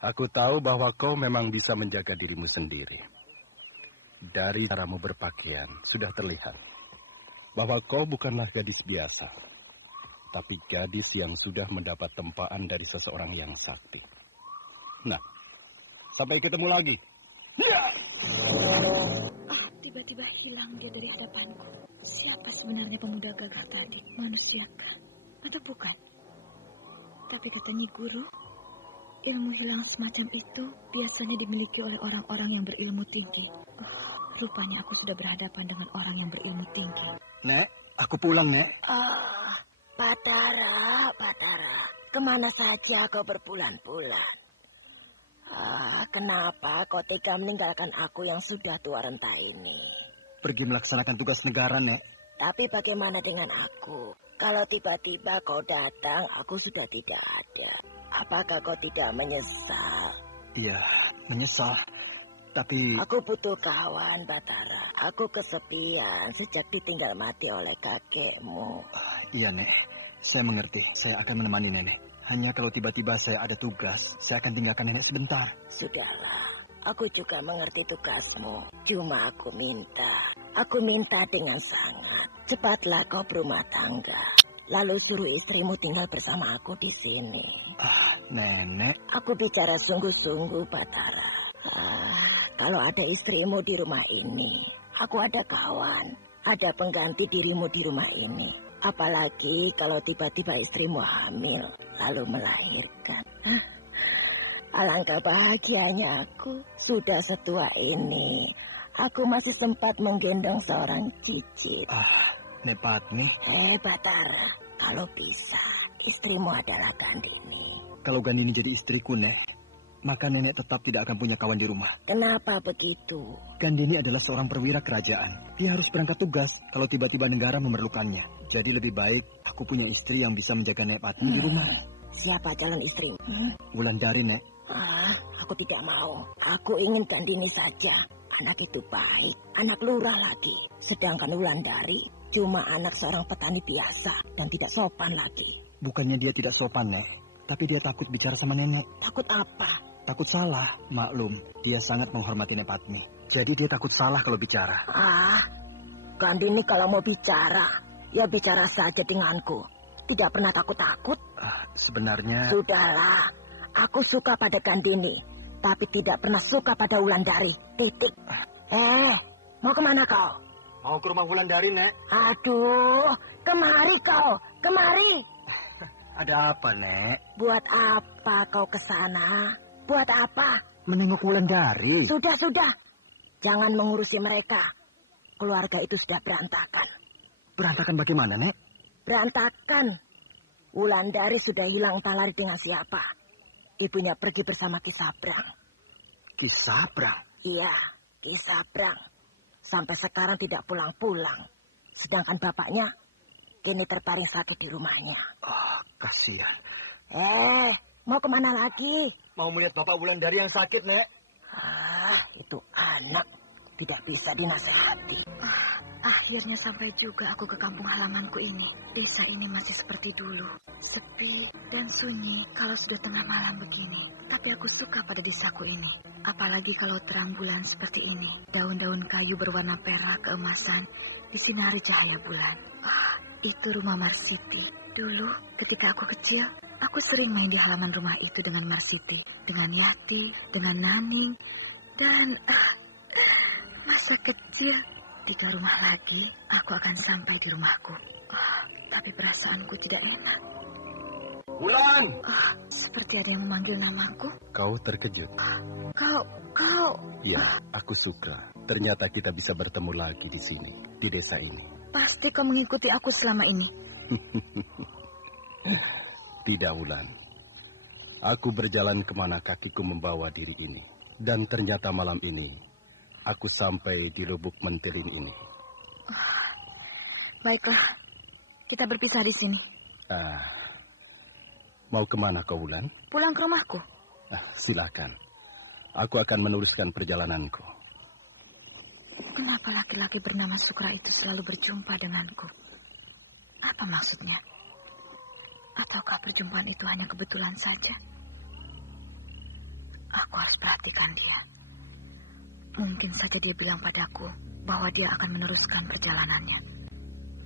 Aku tahu bahwa kau memang bisa menjaga dirimu sendiri. Dari caramu berpakaian, sudah terlihat. Bahwa kau bukanlah gadis biasa. Tapi gadis yang sudah mendapat tempaan dari seseorang yang sakti. Nah, sampai ketemu lagi. Tiba-tiba hilang dia dari hadapanku. Siapa sebenarnya pemuda gagah tadi? Manusiakah? Atau bukan? Tapi kata Nyi Guru, ilmu hilang semacam itu biasanya dimiliki oleh orang-orang yang berilmu tinggi. Rupanya aku sudah berhadapan dengan orang yang berilmu tinggi. Nek, aku pulang, Nek. Batara, kemana saja kau berbulan-bulan? Kenapa kau tega meninggalkan aku yang sudah tua renta ini? Pergi melaksanakan tugas negara, Nek. Tapi bagaimana dengan aku? Kalau tiba-tiba kau datang, aku sudah tidak ada. Apakah kau tidak menyesal? Iya, menyesal. Tapi... Aku butuh kawan, Batara. Aku kesepian sejak ditinggal mati oleh kakekmu. Iya, Nek. Saya mengerti. Saya akan menemani Nenek. Hanya kalau tiba-tiba saya ada tugas, saya akan tinggalkan Nenek sebentar. Sudahlah. Aku juga mengerti tugasmu. Cuma aku minta dengan sangat. Cepatlah kau berumah tangga. Lalu suruh istrimu tinggal bersama aku di sini. Nenek. Aku bicara sungguh-sungguh, Batara. Kalau ada istrimu di rumah ini, aku ada kawan, ada pengganti dirimu di rumah ini. Apalagi kalau tiba-tiba istrimu hamil, lalu melahirkan. Alangkah bahagianya aku, sudah setua ini. Aku masih sempat menggendong seorang cicit. Nek Patmi. Batara, kalau bisa, istrimu adalah Gandini. Kalau Gandini jadi istriku, Nek, maka Nenek tetap tidak akan punya kawan di rumah. Kenapa begitu? Gandini adalah seorang perwira kerajaan. Dia harus berangkat tugas kalau tiba-tiba negara memerlukannya. Jadi lebih baik aku punya istri yang bisa menjaga Nek Patmi di rumah. Siapa calon istri? Wulandari, Nek. Aku tidak mau. Aku ingin Gandini saja. Anak itu baik, anak lurah lagi. Sedangkan Wulandari cuma anak seorang petani biasa dan tidak sopan lagi. Bukannya dia tidak sopan, Nek. Tapi dia takut bicara sama Nenek. Takut apa? Takut salah. Maklum, dia sangat menghormati Nek Patmi. Jadi dia takut salah kalau bicara. Gandini kalau mau bicara, ya bicara saja denganku. Tidak pernah takut-takut. Sebenarnya... Sudahlah, aku suka pada Gandini. Tapi tidak pernah suka pada Wulandari. Titik. Mau kemana kau? Mau ke rumah Wulandari, Nek. Aduh, kemari kau. Kemari. Ada apa, Nek? Buat apa kau ke sana? Buat apa? Menengok Wulandari. Sudah. Jangan mengurusi mereka. Keluarga itu sudah berantakan. Berantakan bagaimana, Nek? Berantakan. Wulandari sudah hilang entah lari dengan siapa. Ibunya pergi bersama Ki Sabrang. Ki Sabrang? Iya, Ki Sabrang. Sampai sekarang tidak pulang-pulang. Sedangkan bapaknya kini terbaring sakit di rumahnya. Kasihan. Mau kemana lagi? Mau melihat Bapak Wulandari yang sakit, Nek. Itu anak tidak bisa dinasehati. Akhirnya sampai juga aku ke kampung halamanku ini. Desa ini masih seperti dulu. Sepi dan sunyi kalau sudah tengah malam begini. Tapi aku suka pada desaku ini. Apalagi kalau terang bulan seperti ini. Daun-daun kayu berwarna perak keemasan disinari cahaya bulan. Itu rumah Marsiti. Dulu ketika aku kecil, aku sering main di halaman rumah itu dengan Marsiti. Dengan Yati, dengan Naning. Dan masa kecil 3 rumah lagi, aku akan sampai di rumahku. Tapi perasaanku tidak enak. Wulan! Seperti ada yang memanggil namaku. Kau terkejut? Kau... Ya, aku suka. Ternyata kita bisa bertemu lagi di sini, di desa ini. Pasti kau mengikuti aku selama ini. Tidak, Wulan. Aku berjalan kemana kakiku membawa diri ini. Dan ternyata malam ini, aku sampai di Lubuk Mentilin ini. Baiklah, kita berpisah di sini. Mau kemana kau, Wulan? Pulang ke rumahku. Silakan. Aku akan meneruskan perjalananku. Kenapa laki-laki bernama Sukra itu selalu berjumpa denganku? Apa maksudnya? Ataukah perjumpaan itu hanya kebetulan saja? Aku harus perhatikan dia. Mungkin saja dia bilang padaku bahwa dia akan meneruskan perjalanannya.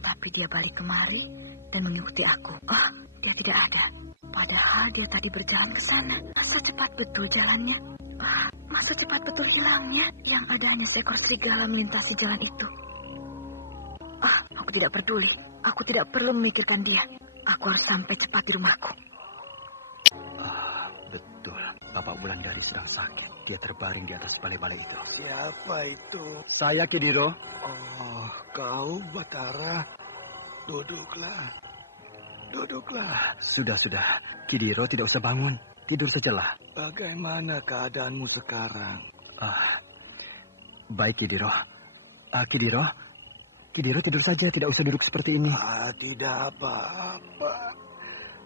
Tapi dia balik kemari dan mengikuti aku. Dia tidak ada. Padahal dia tadi berjalan ke sana. Masa cepat betul jalannya? Masa cepat betul hilangnya? Yang ada hanya seekor serigala melintasi jalan itu. Aku tidak peduli. Aku tidak perlu memikirkan dia. Aku harus sampai cepat di rumahku. Betul. Bapak Wulandari sedang sakit. Dia terbaring di atas balai-balai itu. Siapa itu? Saya, Kidiro. Kau, Batara. Duduklah. Sudah. Kidiro tidak usah bangun. Tidur sajalah. Bagaimana keadaanmu sekarang? Baik, Kidiro. Kidiro tidur saja. Tidak usah duduk seperti ini. Tidak apa-apa.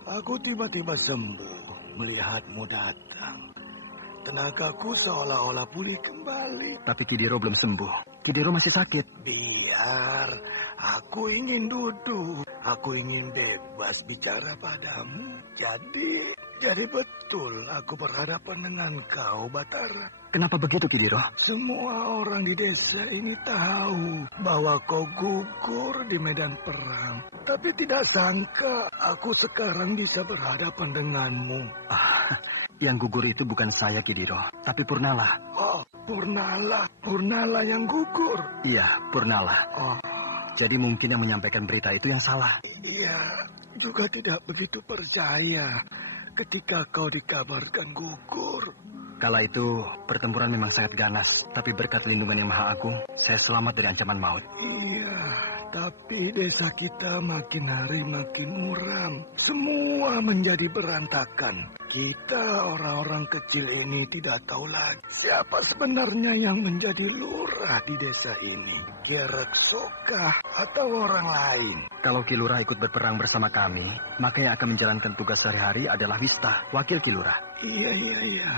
Aku tiba-tiba sembuh melihatmu datang. Tenagaku seolah-olah pulih kembali. Tapi Kidiro belum sembuh. Kidiro masih sakit. Biar. Aku ingin duduk. Aku ingin bebas bicara padamu. Jadi betul aku berhadapan dengan kau, Batara. Kenapa begitu, Kidiro? Semua orang di desa ini tahu bahwa kau gugur di medan perang. Tapi tidak sangka aku sekarang bisa berhadapan denganmu. Yang gugur itu bukan saya, Kidiro, tapi Purnala. Purnala yang gugur? Iya, Purnala. Jadi mungkin yang menyampaikan berita itu yang salah. Iya, juga tidak begitu percaya ketika kau dikabarkan gugur. Kala itu pertempuran memang sangat ganas, tapi berkat lindungan yang Maha Agung, saya selamat dari ancaman maut. Iya, tapi desa kita makin hari makin muram. Semua menjadi berantakan. Kita orang-orang kecil ini tidak tahu lagi siapa sebenarnya yang menjadi lurah di desa ini. Ki Reksokah atau orang lain? Kalau Ki Lurah ikut berperang bersama kami, maka yang akan menjalankan tugas sehari-hari adalah Wista, wakil Ki Lurah. Iya.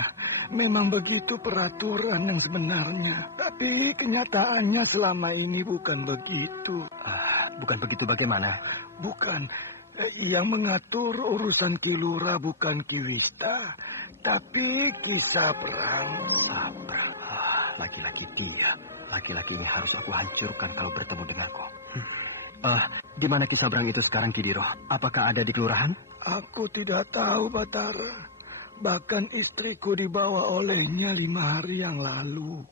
Memang begitu peraturan yang sebenarnya. Tapi kenyataannya selama ini bukan begitu. Bukan begitu bagaimana? Bukan. Yang mengatur urusan Ki Lurah bukan Ki Wista, tapi Ki Sabrang. Laki-laki dia. Laki-laki ini harus aku hancurkan kalau bertemu denganku. Di mana Ki Sabrang itu sekarang, Kidiro? Apakah ada di kelurahan? Aku tidak tahu, Batara. Bahkan istriku dibawa olehnya 5 hari yang lalu.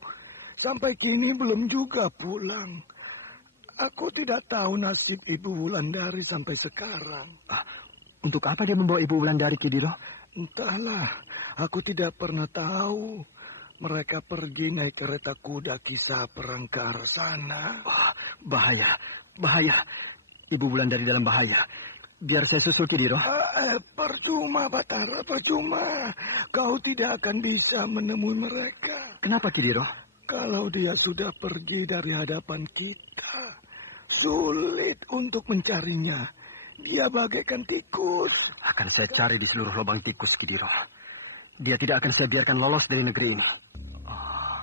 Sampai kini belum juga pulang. Aku tidak tahu nasib Ibu Wulandari sampai sekarang. Untuk apa dia membawa Ibu Wulandari, Kidiro? Entahlah, aku tidak pernah tahu. Mereka pergi naik kereta kuda kisah perang ke arah sana. Wah, bahaya. Ibu Wulandari dalam bahaya. Biar saya susul, Kidiro. Percuma, Batara, percuma. Kau tidak akan bisa menemui mereka. Kenapa, Kidiro? Kalau dia sudah pergi dari hadapan kita, sulit untuk mencarinya. Dia bagaikan tikus. Akan saya cari di seluruh lubang tikus, Kidiro. Dia tidak akan saya biarkan lolos dari negeri ini. Oh,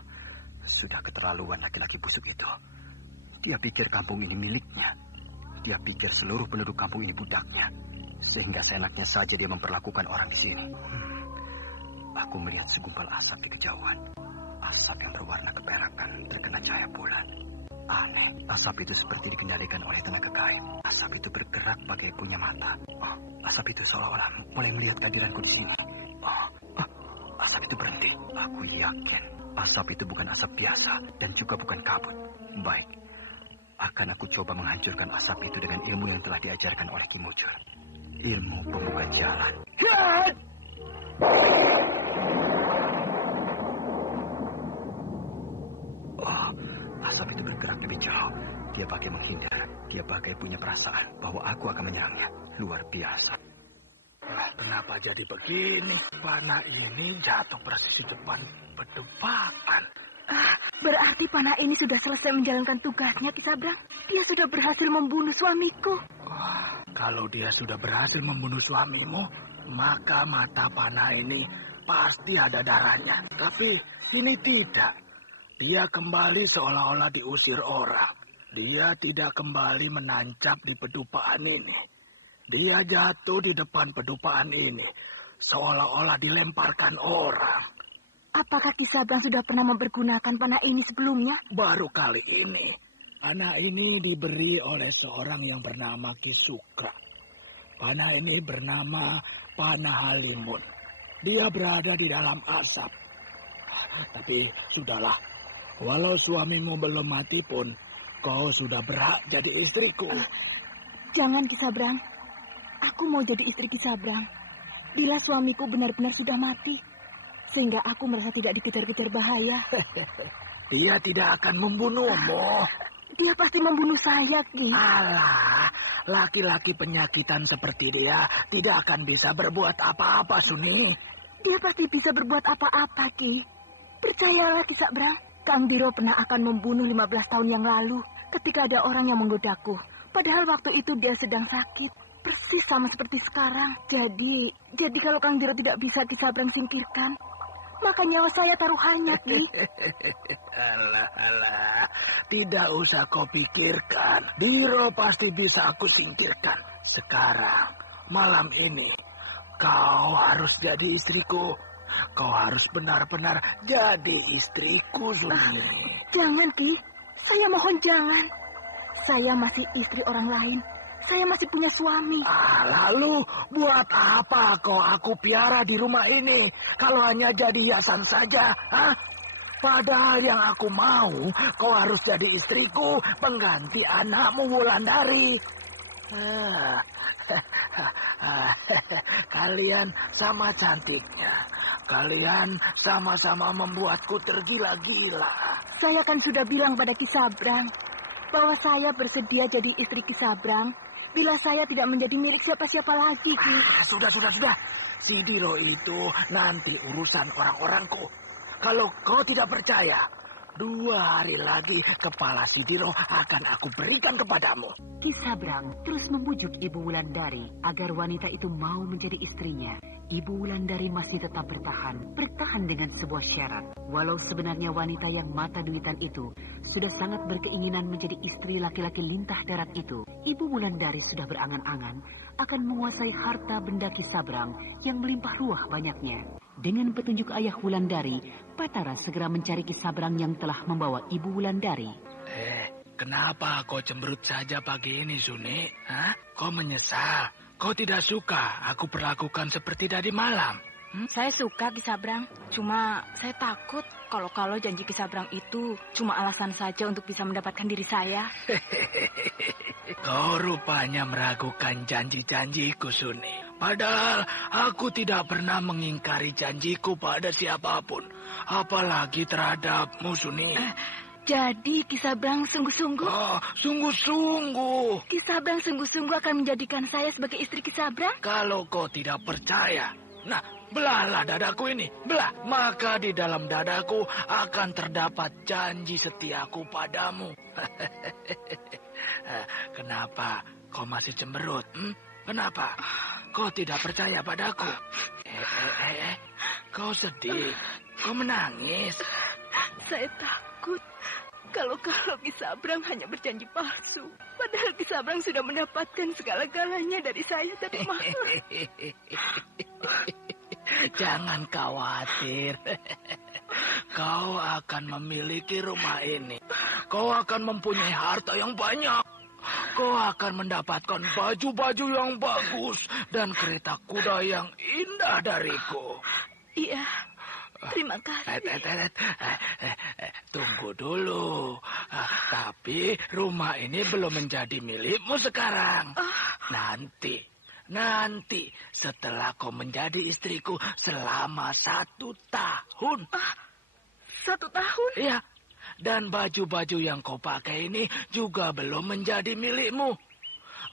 sudah keterlaluan laki-laki busuk itu. Dia pikir kampung ini miliknya. Dia pikir seluruh penduduk kampung ini budaknya. Sehingga seenaknya saja dia memperlakukan orang di sini. Aku melihat segumpal asap di kejauhan. Asap yang berwarna keperakan terkena cahaya bulan. Aneh, asap itu seperti dikendalikan oleh tenaga gaib. Asap itu bergerak bagai punya mata. Oh, asap itu seolah-olah mulai melihat kehadiranku di sini. Asap itu berhenti. Aku yakin asap itu bukan asap biasa dan juga bukan kabut. Baik, akan aku coba menghancurkan asap itu dengan ilmu yang telah diajarkan oleh Ki Mujur. Ilmu pembuka jalan. Oh, asap itu bergerak lebih jauh. Dia bagai menghindar. Dia bagai punya perasaan bahwa aku akan menyerangnya. Luar biasa. Kenapa jadi begini? Panah ini jatuh persis di depan pedepakan. Berarti panah ini sudah selesai menjalankan tugasnya, Ki Sabrang. Dia sudah berhasil membunuh suamiku. Kalau dia sudah berhasil membunuh suamimu, maka mata panah ini pasti ada darahnya. Tapi ini tidak. Dia kembali seolah-olah diusir orang. Dia tidak kembali menancap di pedupaan ini. Dia jatuh di depan pedupaan ini, seolah-olah dilemparkan orang. Apakah Ki Sabrang sudah pernah mempergunakan panah ini sebelumnya? Baru kali ini. Panah ini diberi oleh seorang yang bernama Ki Sukra. Panah ini bernama Panah Halimun. Dia berada di dalam asap. Tapi sudahlah, walau suamimu belum mati pun, kau sudah berhak jadi istriku. Jangan, Ki Sabrang. Aku mau jadi istri Ki Sabrang. Bila suamiku benar-benar sudah mati, sehingga aku merasa tidak dikejar-kejar bahaya. Dia tidak akan membunuhmu. Dia pasti membunuh saya, Ki. Alah, laki-laki penyakitan seperti dia tidak akan bisa berbuat apa-apa, Suni. Dia pasti bisa berbuat apa-apa, Ki. Percayalah, Ki Sabrang. Kang Diro pernah akan membunuh 15 tahun yang lalu ketika ada orang yang menggodaku. Padahal waktu itu dia sedang sakit. Persis sama seperti sekarang. Jadi kalau Kang Diro tidak bisa Ki Sabrang singkirkan, maka nyawa saya taruhannya, Ki. Alah, tidak usah kau pikirkan. Diro pasti bisa aku singkirkan. Sekarang, malam ini, kau harus jadi istriku. Kau harus benar-benar jadi istriku, Suni. Jangan, Ki. Saya mohon jangan. Saya masih istri orang lain. Saya masih punya suami. Lalu buat apa kau aku piara di rumah ini? Kalau hanya jadi hiasan saja, Padahal yang aku mau, kau harus jadi istriku, pengganti anakmu Wulandari. Kalian sama cantiknya. Kalian sama-sama membuatku tergila-gila. Saya kan sudah bilang pada Ki Sabrang bahwa saya bersedia jadi istri Ki Sabrang bila saya tidak menjadi milik siapa-siapa lagi, Ki. Sudah. Si Diro itu nanti urusan orang-orangku. Kalau kau tidak percaya, 2 hari lagi kepala si Diro akan aku berikan kepadamu. Ki Sabrang terus membujuk Ibu Wulandari agar wanita itu mau menjadi istrinya. Ibu Wulandari masih tetap bertahan dengan sebuah syarat. Walau sebenarnya wanita yang mata duitan itu sudah sangat berkeinginan menjadi istri laki-laki lintah darat itu, Ibu Wulandari sudah berangan-angan akan menguasai harta benda Ki Sabrang yang melimpah ruah banyaknya. Dengan petunjuk ayah Wulandari, Batara segera mencari Ki Sabrang yang telah membawa Ibu Wulandari. Kenapa kau cemberut saja pagi ini, Suni? Kau menyesal? Kau tidak suka aku perlakukan seperti tadi malam? Saya suka Ki Sabrang. Cuma saya takut kalau janji Ki Sabrang itu cuma alasan saja untuk bisa mendapatkan diri saya. Kau rupanya meragukan janji-janjiku, Suni. Padahal aku tidak pernah mengingkari janjiku pada siapapun. Apalagi terhadapmu, Suni. Jadi Ki Sabrang sungguh-sungguh? Oh, sungguh-sungguh. Ki Sabrang sungguh-sungguh akan menjadikan saya sebagai istri Ki Sabrang? Kalau kau tidak percaya, nah, belahlah dadaku ini, belah. Maka di dalam dadaku akan terdapat janji setiaku padamu. Kenapa kau masih cemberut? Kenapa? Kau tidak percaya padaku? Kau sedih, kau menangis. Saya takut kalau Ki Sabrang hanya berjanji palsu. Padahal Ki Sabrang sudah mendapatkan segala-galanya dari saya tadi malam. Jangan khawatir. Kau akan memiliki rumah ini. Kau akan mempunyai harta yang banyak. Kau akan mendapatkan baju-baju yang bagus dan kereta kuda yang indah dariku. Iya, terima kasih. Tunggu dulu. Tapi rumah ini belum menjadi milikmu sekarang. Nanti setelah kau menjadi istriku selama 1 tahun. 1 tahun? Iya. Dan baju-baju yang kau pakai ini juga belum menjadi milikmu.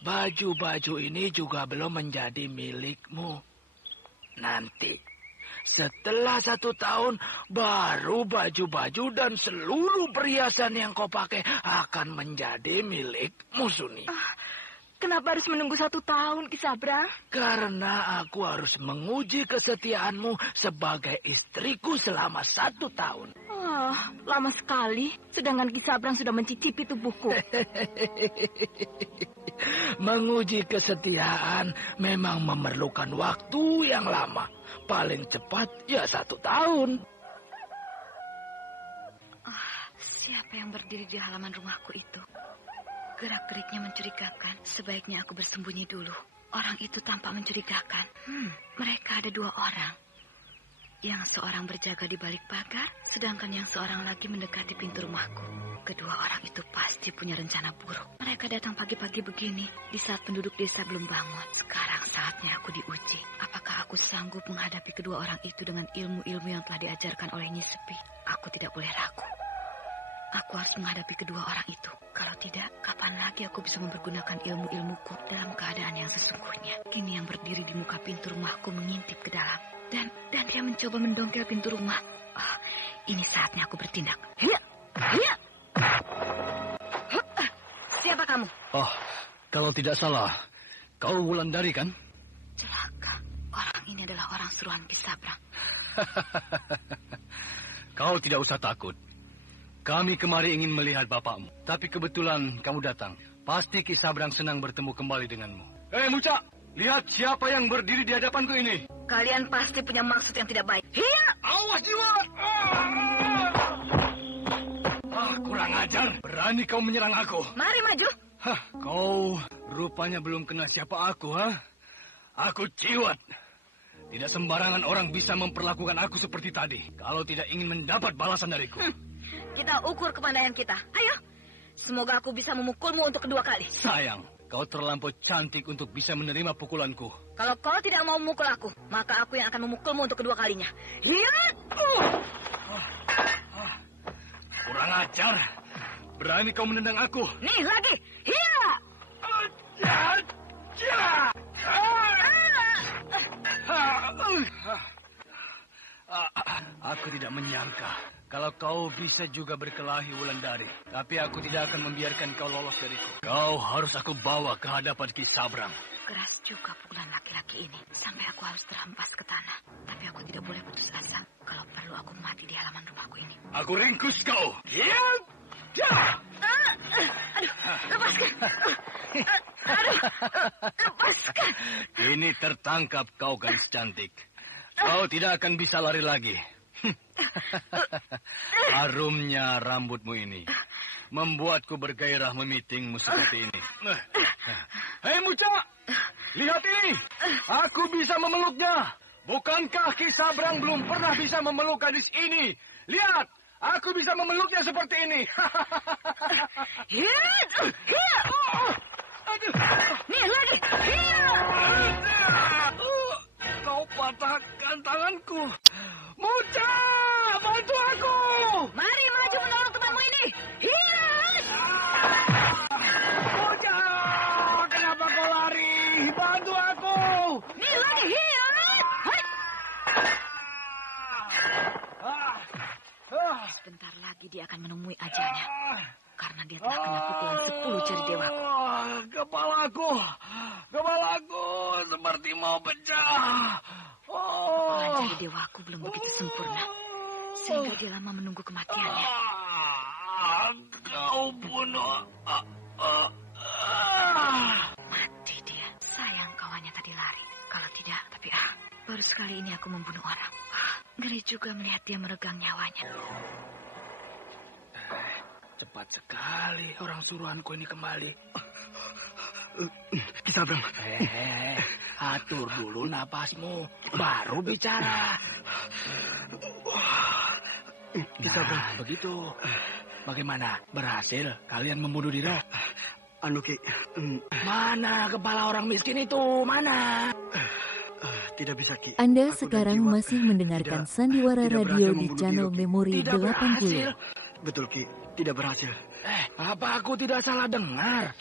Baju-baju ini juga belum menjadi milikmu. Nanti, setelah 1 tahun, baru baju-baju dan seluruh perhiasan yang kau pakai akan menjadi milikmu, Suni. Kenapa harus menunggu 1 tahun, Ki Sabrang? Karena aku harus menguji kesetiaanmu sebagai istriku selama 1 tahun. Lama sekali. Sedangkan Ki Sabrang sudah mencicipi tubuhku. Menguji kesetiaan memang memerlukan waktu yang lama. Paling cepat ya 1 tahun. Siapa yang berdiri di halaman rumahku itu? Gerak-geriknya mencurigakan. Sebaiknya aku bersembunyi dulu. Orang itu tampak mencurigakan. Mereka ada 2 orang. Yang seorang berjaga di balik pagar, sedangkan yang seorang lagi mendekati pintu rumahku. Kedua orang itu pasti punya rencana buruk. Mereka datang pagi-pagi begini, di saat penduduk desa belum bangun. Sekarang saatnya aku diuji. Apakah aku sanggup menghadapi kedua orang itu dengan ilmu-ilmu yang telah diajarkan oleh Nyi Sepi? Aku tidak boleh ragu. Aku harus menghadapi kedua orang itu. Kalau tidak, kapan lagi aku bisa mempergunakan ilmu-ilmuku dalam keadaan yang sesungguhnya? Ini yang berdiri di muka pintu rumahku mengintip ke dalam. Dan dia mencoba mendongkel pintu rumah. Ini saatnya aku bertindak. Hiya! Siapa kamu? Kalau tidak salah, kau Wulandari kan? Celaka. Orang ini adalah orang suruhan Ki Sabrang. Kau tidak usah takut. Kami kemari ingin melihat bapakmu. Tapi kebetulan kamu datang. Pasti Ki Sabrang senang bertemu kembali denganmu. Muca! Lihat siapa yang berdiri di hadapanku ini. Kalian pasti punya maksud yang tidak baik. Hiya! Awas jiwa! Kurang ajar. Berani kau menyerang aku. Mari maju. Kau rupanya belum kenal siapa aku, ha? Aku Ciwat. Tidak sembarangan orang bisa memperlakukan aku seperti tadi. Kalau tidak ingin mendapat balasan dariku. Kita ukur kepandaian kita. Ayo. Semoga aku bisa memukulmu untuk kedua kali. Sayang. Kau terlampau cantik untuk bisa menerima pukulanku. Kalau kau tidak mau memukul aku, maka aku yang akan memukulmu untuk kedua kalinya. Lihat! Kurang ajar. Berani kau menendang aku. Nih lagi. Hiya! Aku tidak menyangka kalau kau bisa juga berkelahi Wulandari. Tapi aku tidak akan membiarkan kau lolos dariku. Kau harus aku bawa ke hadapan Ki Sabrang. Keras juga pukulan laki-laki ini. Sampai aku harus terhempas ke tanah. Tapi aku tidak boleh putus asa. Kalau perlu aku mati di halaman rumahku ini. Aku ringkus kau. Lepaskan. Lepaskan. Ini tertangkap kau, gadis cantik. Kau tidak akan bisa lari lagi. Harumnya rambutmu ini membuatku bergairah memitingmu seperti ini. Hei Muca, lihat ini. Aku bisa memeluknya. Bukankah Ki Sabrang belum pernah bisa memeluk gadis ini? Lihat, aku bisa memeluknya seperti ini. Jangan-jangan dia telah kena pukulan 10 jari dewaku. Kepalaku seperti mau pecah. Pukulan jari dewaku belum begitu sempurna, sehingga dia lama menunggu kematiannya. Kau bunuh. Mati dia. Sayang kawannya tadi lari. Kalau tidak, tapi baru sekali ini aku membunuh orang. Ngeri juga melihat dia meregang nyawanya. Cepat sekali orang suruhanku ini kembali. Kisabrang. Atur dulu napasmu, baru bicara. Kisabrang, begitu. Bagaimana? Berhasil kalian membunuh diri? Ki. Mana kepala orang miskin itu? Mana? Tidak bisa, Ki. Anda sekarang masih mendengarkan Sandiwara Radio di channel Memori 80. Betul, Ki. Tidak berhasil. Apa aku tidak salah dengar?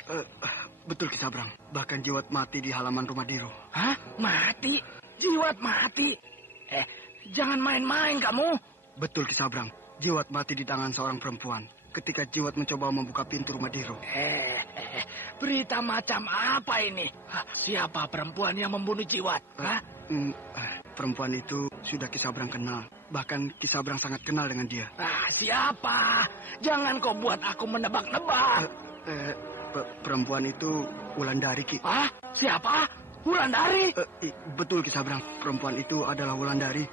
Betul, Kisabrang. Bahkan Jiwat mati di halaman rumah Diro. Hah? Mati? Jiwat mati? Jangan main-main kamu. Betul, Kisabrang. Jiwat mati di tangan seorang perempuan ketika Jiwat mencoba membuka pintu rumah Diro. Berita macam apa ini? Siapa perempuan yang membunuh Jiwat? Perempuan itu sudah Kisabrang kenal. Bahkan Kisabrang sangat kenal dengan dia. Siapa? Jangan kau buat aku menebak-nebak. Perempuan itu Wulandari, Ki. Siapa? Wulandari? Betul, Kisabrang. Perempuan itu adalah Wulandari.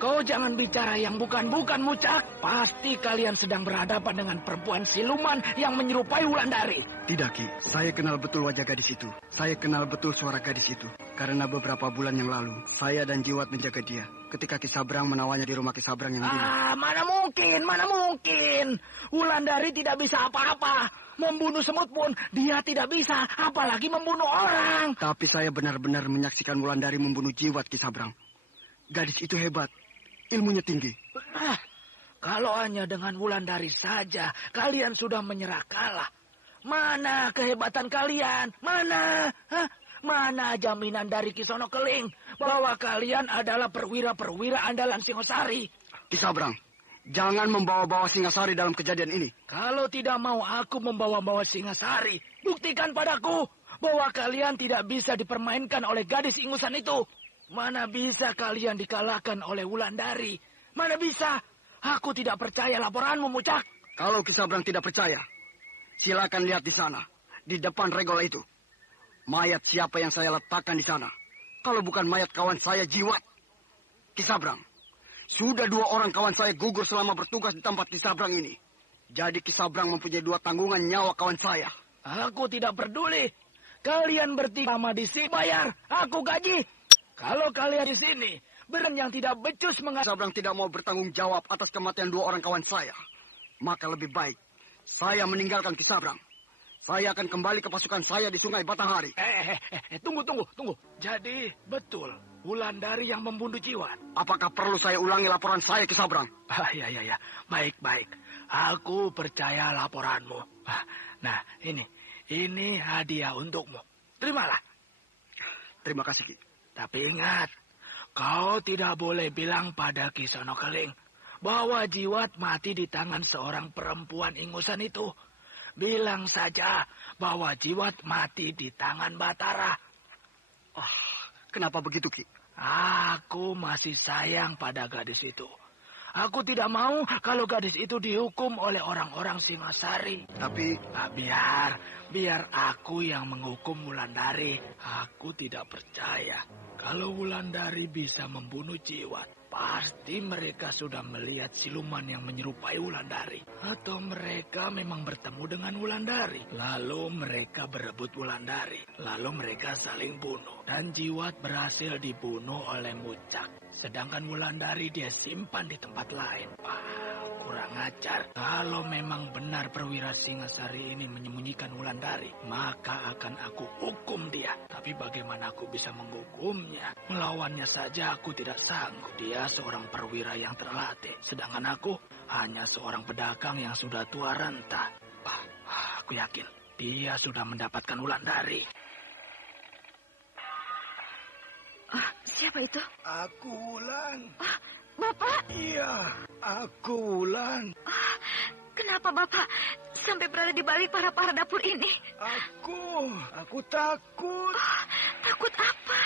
Kau jangan bicara yang bukan-bukan, Mucak. Pasti kalian sedang berhadapan dengan perempuan siluman yang menyerupai Wulandari. Tidak, Ki. Saya kenal betul wajah gadis itu. Saya kenal betul suara gadis itu. Karena beberapa bulan yang lalu, saya dan Jiwat menjaga dia. Ketika Kisabrang menawannya di rumah Kisabrang yang dulu. Mana mungkin. Wulandari tidak bisa apa-apa. Membunuh semut pun dia tidak bisa. Apalagi membunuh orang. Tapi saya benar-benar menyaksikan Wulandari membunuh Jiwat, Kisabrang. Gadis itu hebat. Ilmunya tinggi. Kalau hanya dengan Wulandari saja, kalian sudah menyerah kalah. Mana kehebatan kalian? Mana? Mana jaminan dari Kisono Keling bahwa kalian adalah perwira-perwira andalan Singosari? Kisabrang, jangan membawa-bawa Singasari dalam kejadian ini. Kalau tidak mau aku membawa-bawa Singasari, buktikan padaku bahwa kalian tidak bisa dipermainkan oleh gadis ingusan itu. Mana bisa kalian dikalahkan oleh Wulandari? Mana bisa? Aku tidak percaya laporanmu, Mucak. Kalau Kisabrang tidak percaya, silakan lihat di sana, di depan regol itu. Mayat siapa yang saya letakkan di sana? Kalau bukan mayat kawan saya Jiwat. Kisabrang, sudah 2 orang kawan saya gugur selama bertugas di tempat Kisabrang ini. Jadi Kisabrang mempunyai 2 tanggungan nyawa kawan saya. Aku tidak peduli. Kalian bertiga sama di sini bayar. Aku gaji. Kalau kalian di sini, beren yang tidak becus Kisabrang tidak mau bertanggung jawab atas kematian 2 orang kawan saya. Maka lebih baik saya meninggalkan Kisabrang. Saya akan kembali ke pasukan saya di Sungai Batanghari. Tunggu. Jadi betul Wulandari yang membunuh Jiwat. Apakah perlu saya ulangi laporan saya, Kisabrang? Ya. Baik. Aku percaya laporanmu. Nah, ini hadiah untukmu. Terimalah. Terima kasih, Ki. Tapi ingat, kau tidak boleh bilang pada Kisono Keling bahwa Jiwat mati di tangan seorang perempuan ingusan itu. Bilang saja bahwa Jiwat mati di tangan Batara. Kenapa begitu, Ki? Aku masih sayang pada gadis itu. Aku tidak mau kalau gadis itu dihukum oleh orang-orang Singasari. Tapi biar aku yang menghukum Wulandari. Aku tidak percaya kalau Wulandari bisa membunuh Jiwat. Pasti mereka sudah melihat siluman yang menyerupai Wulandari. Atau mereka memang bertemu dengan Wulandari. Lalu mereka berebut Wulandari. Lalu mereka saling bunuh. Dan Jiwat berhasil dibunuh oleh Mucak. Sedangkan Wulandari dia simpan di tempat lain. Kurang ajar. Kalau memang benar perwira Singasari ini menyembunyikan Wulandari, maka akan aku hukum dia. Tapi bagaimana aku bisa menghukumnya? Melawannya saja aku tidak sanggup. Dia seorang perwira yang terlatih, sedangkan aku hanya seorang pedagang yang sudah tua renta. Aku yakin dia sudah mendapatkan Wulandari. Siapa itu? Aku, Wulan. Bapak? Iya, aku, Wulan. Kenapa Bapak sampai berada di balik para dapur ini? Aku takut. Takut apa?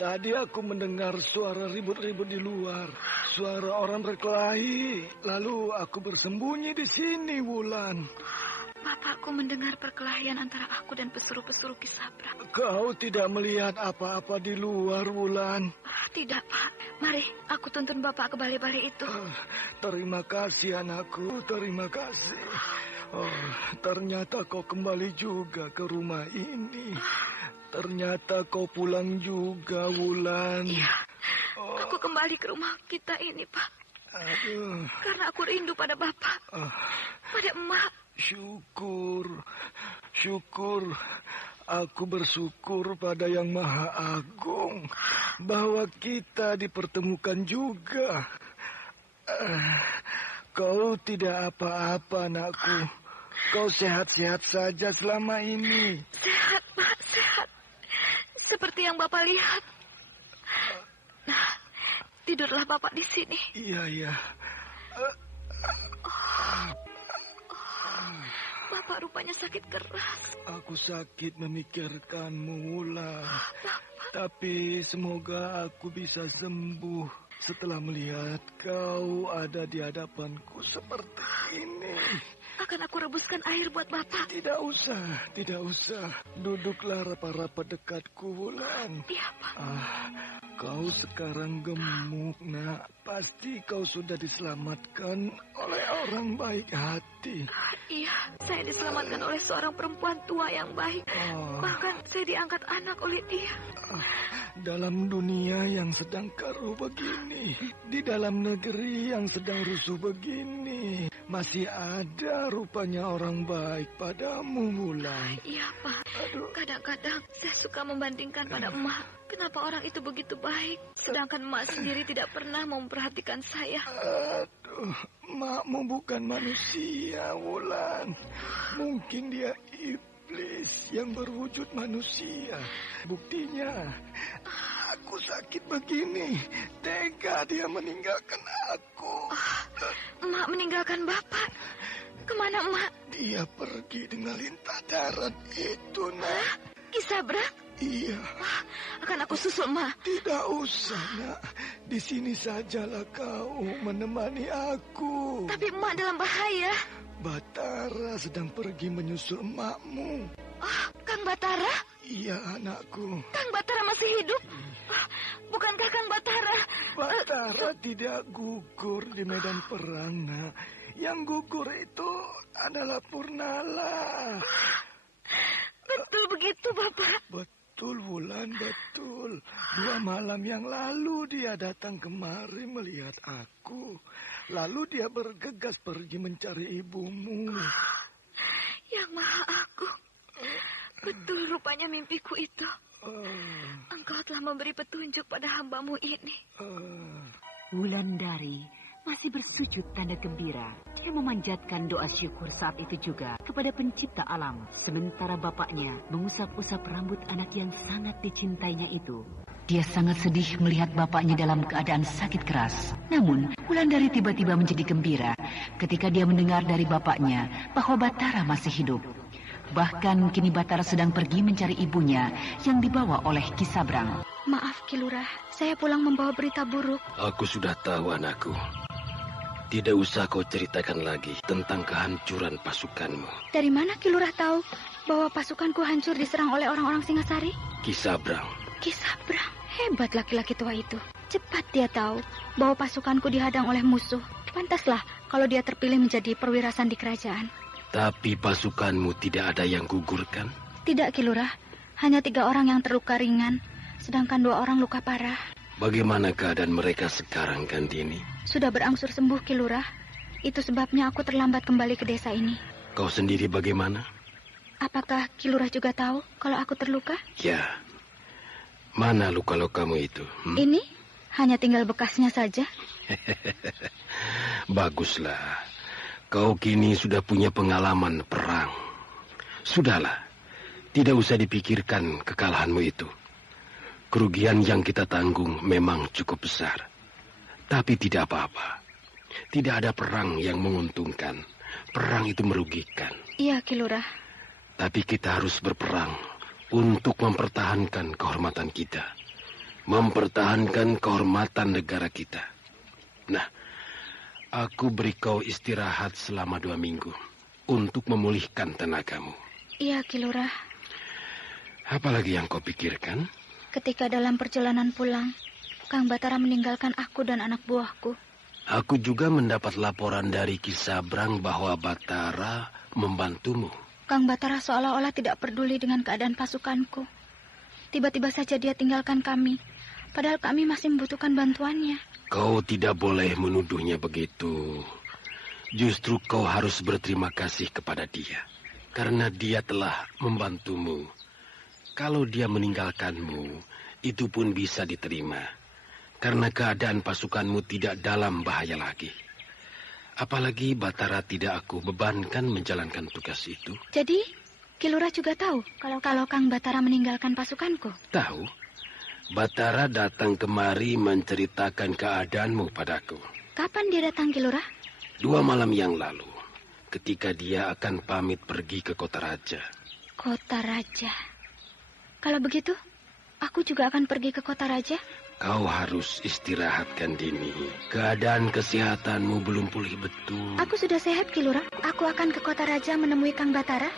Tadi aku mendengar suara ribut-ribut di luar. Suara orang berkelahi. Lalu aku bersembunyi di sini, Wulan. Bapakku mendengar perkelahian antara aku dan pesuruh-pesuruh Ki Sabrang. Kau tidak melihat apa-apa di luar, Wulan? Tidak, Pak. Mari, aku tuntun Bapak ke balai-balai itu. Terima kasih, anakku. Terima kasih. Ternyata kau kembali juga ke rumah ini. Ternyata kau pulang juga, Wulan. Iya, aku kembali ke rumah kita ini, Pak. Aduh. Karena aku rindu pada Bapak, pada emak. Syukur. Aku bersyukur pada Yang Maha Agung bahwa kita dipertemukan juga. Kau tidak apa-apa, anakku. Kau sehat-sehat saja selama ini. Sehat, Pak, sehat. Seperti yang Bapak lihat. Nah, tidurlah Bapak di sini. Iya. Bapak rupanya sakit keras. Aku sakit memikirkanmu, Wulan. Tapi semoga aku bisa sembuh setelah melihat kau ada di hadapanku seperti ini. Akan aku rebuskan air buat Bapak. Tidak usah. Duduklah rapat-rapat dekatku, Wulan. Iya, Pak. Kau sekarang gemuk, nak. Pasti kau sudah diselamatkan oleh orang baik hati. Iya, saya diselamatkan oleh seorang perempuan tua yang baik. Bahkan saya diangkat anak oleh dia. Dalam dunia yang sedang keruh begini, di dalam negeri yang sedang rusuh begini, masih ada rupanya orang baik padamu, Wulan. Iya, Pak. Kadang-kadang saya suka membandingkan pada emak. Kenapa orang itu begitu baik, sedangkan emak sendiri tidak pernah memperhatikan saya. Emakmu bukan manusia, Wulan. Mungkin dia iblis yang berwujud manusia. Buktinya, aku sakit begini. Tega dia meninggalkan aku. Emak meninggalkan Bapak? Kemana emak? Dia pergi dengan lintah darat itu, nak. Ki Sabrang? Iya. Akan aku susul, emak. Tidak usah, nak. Di sini sajalah kau menemani aku. Tapi emak dalam bahaya. Batara sedang pergi menyusul emakmu. Kang Batara? Iya, anakku. Kang Batara masih hidup? Bukankah Kang Batara? Batara tidak gugur di medan perang, nak. Yang gugur itu adalah Purnala. Betul begitu, Bapak? Betul, Wulan, betul. 2 malam yang lalu dia datang kemari melihat aku. Lalu dia bergegas pergi mencari ibumu. Yang Maha Agung. Betul rupanya mimpiku itu. Engkau telah memberi petunjuk pada hambamu ini. Wulandari masih bersujud tanda gembira. Dia memanjatkan doa syukur saat itu juga kepada pencipta alam. Sementara bapaknya mengusap-usap rambut anak yang sangat dicintainya itu. Dia sangat sedih melihat bapaknya dalam keadaan sakit keras. Namun, Wulandari tiba-tiba menjadi gembira ketika dia mendengar dari bapaknya bahwa Batara masih hidup. Bahkan kini Batara sedang pergi mencari ibunya yang dibawa oleh Ki Sabrang. Maaf, Ki Lurah. Saya pulang membawa berita buruk. Aku sudah tahu, anakku. Tidak usah kau ceritakan lagi tentang kehancuran pasukanmu. Dari mana Ki Lurah tahu bahwa pasukanku hancur diserang oleh orang-orang Singasari? Ki Sabrang. Ki Sabrang, hebat laki-laki tua itu. Cepat dia tahu bahwa pasukanku dihadang oleh musuh. Pantaslah kalau dia terpilih menjadi perwira sandi kerajaan. Tapi pasukanmu tidak ada yang gugur, kan? Tidak, Ki Lurah. Hanya 3 orang yang terluka ringan, sedangkan 2 orang luka parah. Bagaimana keadaan mereka sekarang, Gandini? Sudah berangsur sembuh, Ki Lurah. Itu sebabnya aku terlambat kembali ke desa ini. Kau sendiri bagaimana? Apakah Ki Lurah juga tahu kalau aku terluka? Ya. Mana luka-lukamu itu? Ini hanya tinggal bekasnya saja. Baguslah. Kau kini sudah punya pengalaman perang. Sudahlah. Tidak usah dipikirkan kekalahanmu itu. Kerugian yang kita tanggung memang cukup besar. Tapi tidak apa-apa. Tidak ada perang yang menguntungkan perang itu merugikan. Iya, Ki Lurah. Tapi kita harus berperang untuk mempertahankan kehormatan kita. Mempertahankan kehormatan negara kita. Nah, aku beri kau istirahat selama 2 minggu untuk memulihkan tenagamu. Iya, Ki Lurah. Apalagi yang kau pikirkan? Ketika dalam perjalanan pulang, Kang Batara meninggalkan aku dan anak buahku. Aku juga mendapat laporan dari Ki Sabrang bahwa Batara membantumu. Kang Batara seolah-olah tidak peduli dengan keadaan pasukanku. Tiba-tiba saja dia tinggalkan kami, padahal kami masih membutuhkan bantuannya. Kau tidak boleh menuduhnya begitu. Justru kau harus berterima kasih kepada dia, karena dia telah membantumu. Kalau dia meninggalkanmu, itu pun bisa diterima. Karena keadaan pasukanmu tidak dalam bahaya lagi. Apalagi Batara tidak aku bebankan menjalankan tugas itu. Jadi, Ki Lurah juga tahu kalau Kang Batara meninggalkan pasukanku? Tahu. Batara datang kemari menceritakan keadaanmu padaku. Kapan dia datang, Ki Lurah? 2 malam yang lalu, ketika dia akan pamit pergi ke Kota Raja. Kota Raja. Kalau begitu, aku juga akan pergi ke Kota Raja. Kau harus istirahat, Kandini. Keadaan kesehatanmu belum pulih betul. Aku sudah sehat, Ki Lurah. Aku akan ke Kota Raja menemui Kang Batara.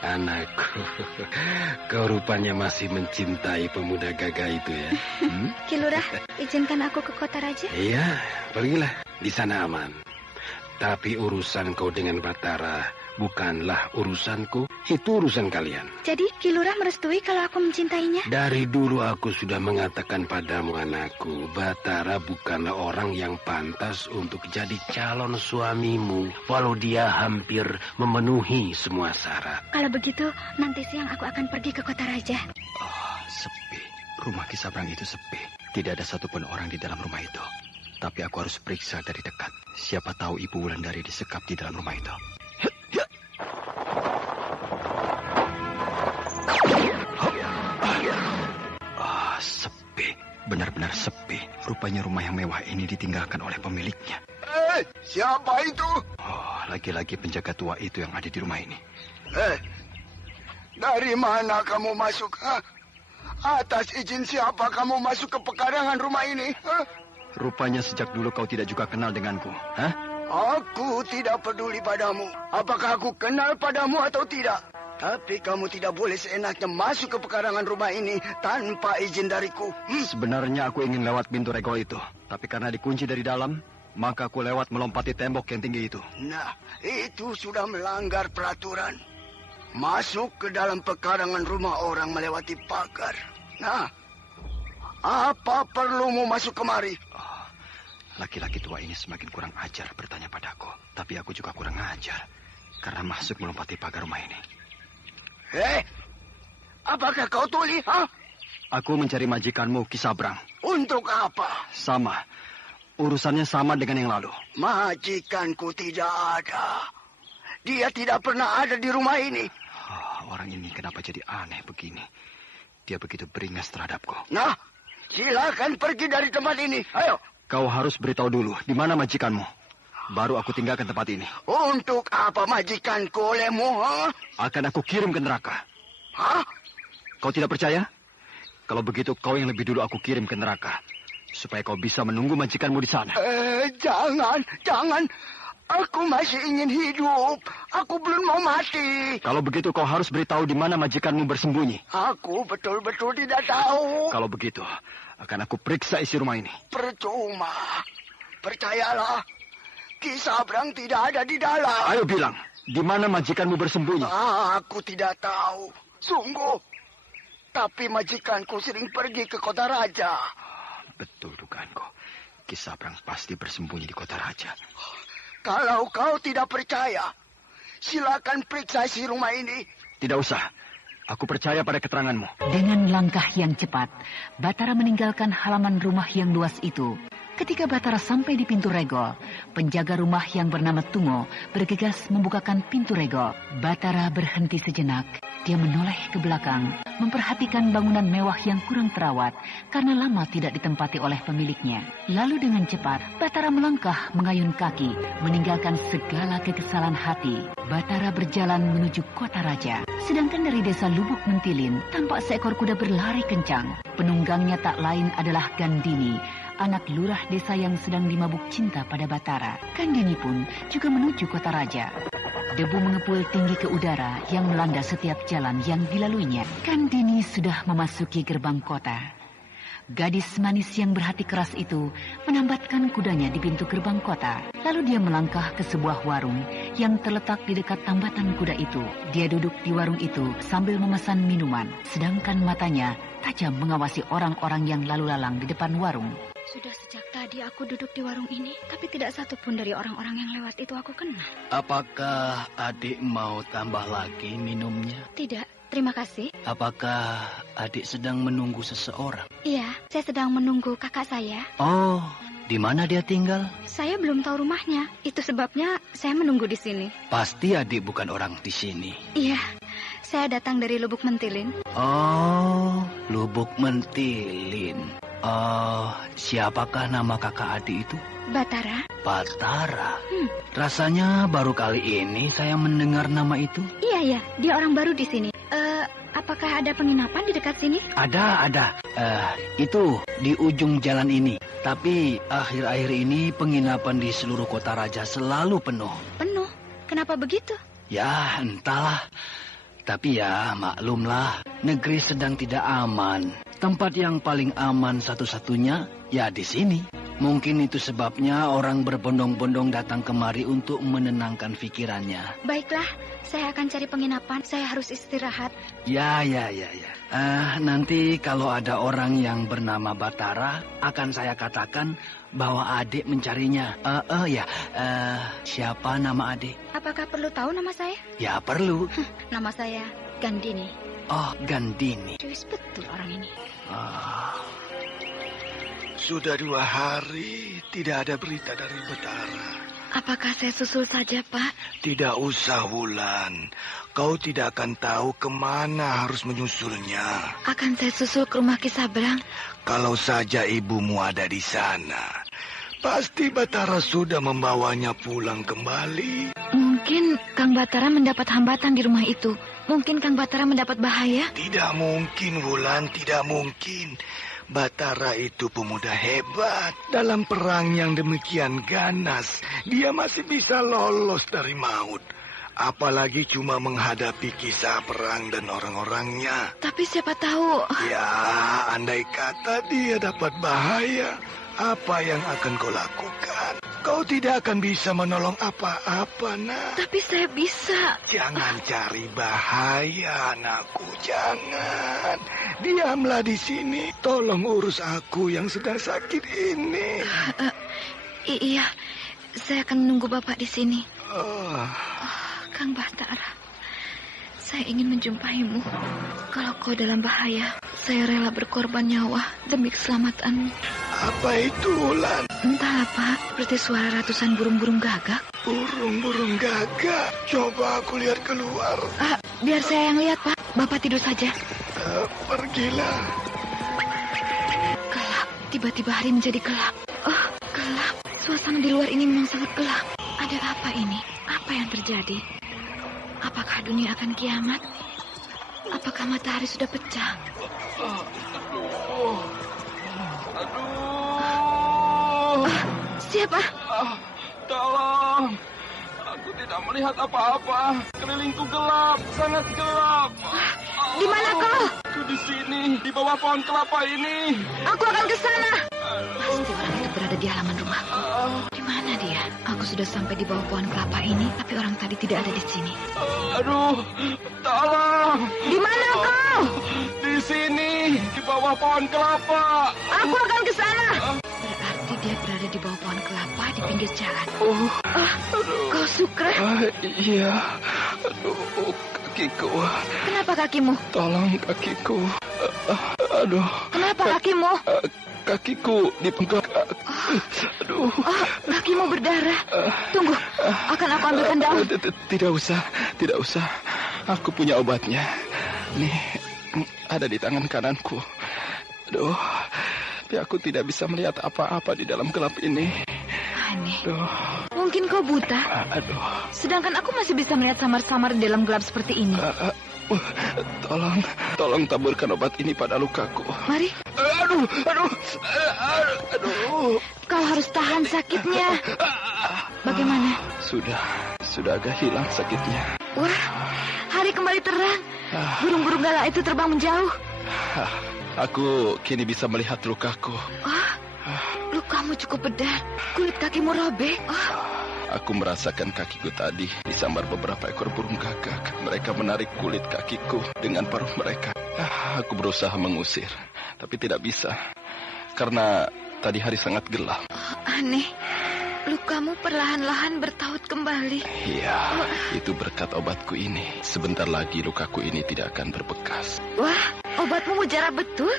Anakku, kau rupanya masih mencintai pemuda gagah itu ya. Ki Lurah, izinkan aku ke Kota Raja. Iya, pergilah. Di sana aman. Tapi urusan kau dengan Batara bukanlah urusanku. Itu urusan kalian. Jadi Ki Lurah merestui kalau aku mencintainya? Dari dulu aku sudah mengatakan padamu, anakku, Batara bukanlah orang yang pantas untuk jadi calon suamimu, walau dia hampir memenuhi semua syarat. Kalau begitu, nanti siang aku akan pergi ke Kota Raja. Oh, sepi. Rumah Ki Sabrang itu sepi. Tidak ada satupun orang di dalam rumah itu. Tapi aku harus periksa dari dekat. Siapa tahu Ibu Wulandari disekap di dalam rumah itu. Sepi. Benar-benar sepi. Rupanya rumah yang mewah ini ditinggalkan oleh pemiliknya. Siapa itu? Oh, lagi-lagi penjaga tua itu yang ada di rumah ini. Dari mana kamu masuk? Atas izin siapa kamu masuk ke pekarangan rumah ini? Rupanya sejak dulu kau tidak juga kenal denganku. Aku tidak peduli padamu. Apakah aku kenal padamu atau tidak? Tapi kamu tidak boleh seenaknya masuk ke pekarangan rumah ini tanpa izin dariku. Sebenarnya aku ingin lewat pintu regol itu. Tapi karena dikunci dari dalam, maka aku lewat melompati tembok yang tinggi itu. Nah, itu sudah melanggar peraturan. Masuk ke dalam pekarangan rumah orang melewati pagar. Nah, apa perlumu masuk kemari? Laki-laki tua ini semakin kurang ajar bertanya padaku. Tapi aku juga kurang ajar karena masuk melompati pagar rumah ini. Apakah kau tuli? Aku mencari majikanmu, Ki Sabrang. Untuk apa? Sama. Urusannya sama dengan yang lalu. Majikanku tidak ada. Dia tidak pernah ada di rumah ini. Orang ini kenapa jadi aneh begini? Dia begitu beringas terhadapku. Nah, silakan pergi dari tempat ini. Ayo. Kau harus beritahu dulu di mana majikanmu. Baru aku tinggalkan tempat ini. Untuk apa majikanku olehmu? Akan aku kirim ke neraka. Kau tidak percaya? Kalau begitu kau yang lebih dulu aku kirim ke neraka. Supaya kau bisa menunggu majikanmu di sana. Jangan. Aku masih ingin hidup. Aku belum mau mati. Kalau begitu kau harus beritahu di mana majikanmu bersembunyi. Aku betul-betul tidak tahu. Kalau begitu, akan aku periksa isi rumah ini. Percuma. Percayalah. Ki Sabrang tidak ada di dalam. Ayo bilang, di mana majikanmu bersembunyi? Aku tidak tahu. Sungguh. Tapi majikanku sering pergi ke Kota Raja. Betul dugaanku. Ki Sabrang pasti bersembunyi di Kota Raja. Kalau kau tidak percaya, silakan periksa isi rumah ini. Tidak usah. Aku percaya pada keteranganmu. Dengan langkah yang cepat, Batara meninggalkan halaman rumah yang luas itu. Ketika Batara sampai di pintu regol, penjaga rumah yang bernama Tungo bergegas membukakan pintu regol. Batara berhenti sejenak. Dia menoleh ke belakang, memperhatikan bangunan mewah yang kurang terawat karena lama tidak ditempati oleh pemiliknya. Lalu dengan cepat, Batara melangkah mengayun kaki, meninggalkan segala kekesalan hati. Batara berjalan menuju kota raja. Sedangkan dari desa Lubuk Mentilin, tampak seekor kuda berlari kencang. Penunggangnya tak lain adalah Gandini, anak lurah desa yang sedang dimabuk cinta pada Batara. Gandini pun juga menuju kota raja. Debu mengepul tinggi ke udara yang melanda setiap jalan yang dilaluinya. Gandini sudah memasuki gerbang kota. Gadis manis yang berhati keras itu menambatkan kudanya di pintu gerbang kota. Lalu dia melangkah ke sebuah warung yang terletak di dekat tambatan kuda itu. Dia duduk di warung itu sambil memesan minuman, sedangkan matanya tajam mengawasi orang-orang yang lalu lalang di depan warung. Sudah sejak tadi aku duduk di warung ini, tapi tidak satu pun dari orang-orang yang lewat itu aku kenal. Apakah adik mau tambah lagi minumnya? Tidak, terima kasih. Apakah adik sedang menunggu seseorang? Iya, saya sedang menunggu kakak saya. Oh, di mana dia tinggal? Saya belum tahu rumahnya, itu sebabnya saya menunggu di sini. Pasti adik bukan orang di sini. Iya, saya datang dari Lubuk Mentilin. Oh, Lubuk Mentilin. Siapakah nama kakak adik itu? Batara. Batara? Rasanya baru kali ini saya mendengar nama itu. Iya, dia orang baru di sini. Apakah ada penginapan di dekat sini? Ada. Itu di ujung jalan ini. Tapi akhir-akhir ini penginapan di seluruh kota raja selalu penuh. Penuh? Kenapa begitu? Ya, entahlah. Tapi ya, maklumlah, negeri sedang tidak aman. Tempat yang paling aman satu-satunya ya di sini. Mungkin itu sebabnya orang berbondong-bondong datang kemari untuk menenangkan pikirannya. Baiklah, saya akan cari penginapan. Saya harus istirahat. Ya. Nanti kalau ada orang yang bernama Batara, akan saya katakan bahwa adik mencarinya. Siapa nama adik? Apakah perlu tahu nama saya? Ya, perlu. Nama saya Gandini. Oh, Gandini. Cuis betul orang ini. Sudah 2 hari tidak ada berita dari Batara. Apakah saya susul saja, Pak? Tidak usah, Wulan. Kau tidak akan tahu kemana harus menyusulnya. Akan saya susul ke rumah Ki Sabrang. Kalau saja ibumu ada di sana, pasti Batara sudah membawanya pulang kembali. Mungkin Kang Batara mendapat hambatan di rumah itu. Mungkin Kang Batara mendapat bahaya. Tidak mungkin, Wulan, tidak mungkin. Batara itu pemuda hebat. Dalam perang yang demikian ganas, dia masih bisa lolos dari maut. Apalagi cuma menghadapi kisah perang dan orang-orangnya. Tapi siapa tahu... Ya, andai kata dia dapat bahaya, apa yang akan kau lakukan? Kau tidak akan bisa menolong apa-apa, nak. Tapi saya bisa. Jangan cari bahaya, anakku, jangan. Diamlah di sini. Tolong urus aku yang sedang sakit ini. Iya, saya akan menunggu Bapak di sini. Kang Batara, saya ingin menjumpaimu. Kalau kau dalam bahaya, saya rela berkorban nyawa demi keselamatanmu. Apa itu, Wulan? Entahlah, Pak. Seperti suara ratusan burung-burung gagak. Burung-burung gagak? Coba aku lihat keluar. Biar saya yang lihat, Pak. Bapak tidur saja. Pergilah. Gelap. Tiba-tiba hari menjadi gelap. Gelap. Suasana di luar ini memang sangat gelap. Ada apa ini? Apa yang terjadi? Apakah dunia akan kiamat? Apakah matahari sudah pecah? Siapa? Tolong. Aku tidak melihat apa-apa. Kelilingku gelap, sangat gelap. Di mana kau? Aku di sini, di bawah pohon kelapa ini. Aku akan ke sana. Pasti orang itu berada di halaman rumahku. Di mana dia? Aku sudah sampai di bawah pohon kelapa ini, tapi orang tadi tidak ada di sini. Aduh, tolong. Di mana kau? Di sini, di bawah pohon kelapa. Aku akan ke sana. Berarti dia berada di bawah pohon kelapa di pinggir jalan. Kau Sukra? Iya. Aduh, kakiku. Kenapa kakimu? Tolong kakiku. Aduh. Kenapa kakimu? Kakiku dipegak. Oh, kakimu berdarah. Tunggu, akan aku ambilkan daun. Tidak usah. Aku punya obatnya. Nih, ada di tangan kananku. Aduh, tapi aku tidak bisa melihat apa-apa di dalam gelap ini. Aneh. Mungkin kau buta. Sedangkan aku masih bisa melihat samar-samar di dalam gelap seperti ini. Tolong taburkan obat ini pada lukaku. Mari. Aduh. Kau harus tahan sakitnya. Bagaimana? Sudah agak hilang sakitnya. Wah, hari kembali terang. Burung-burung galak itu terbang menjauh. Aku kini bisa melihat lukaku. Lukamu cukup pedar. Kulit kakimu robek. Aku merasakan kakiku tadi disambar beberapa ekor burung gagak. Mereka menarik kulit kakiku dengan paruh mereka. Aku berusaha mengusir, tapi tidak bisa. Karena tadi hari sangat gelap. Aneh. Lukamu perlahan-lahan bertaut kembali. Iya, itu berkat obatku ini. Sebentar lagi lukaku ini tidak akan berbekas. Wah, obatmu mujarab betul.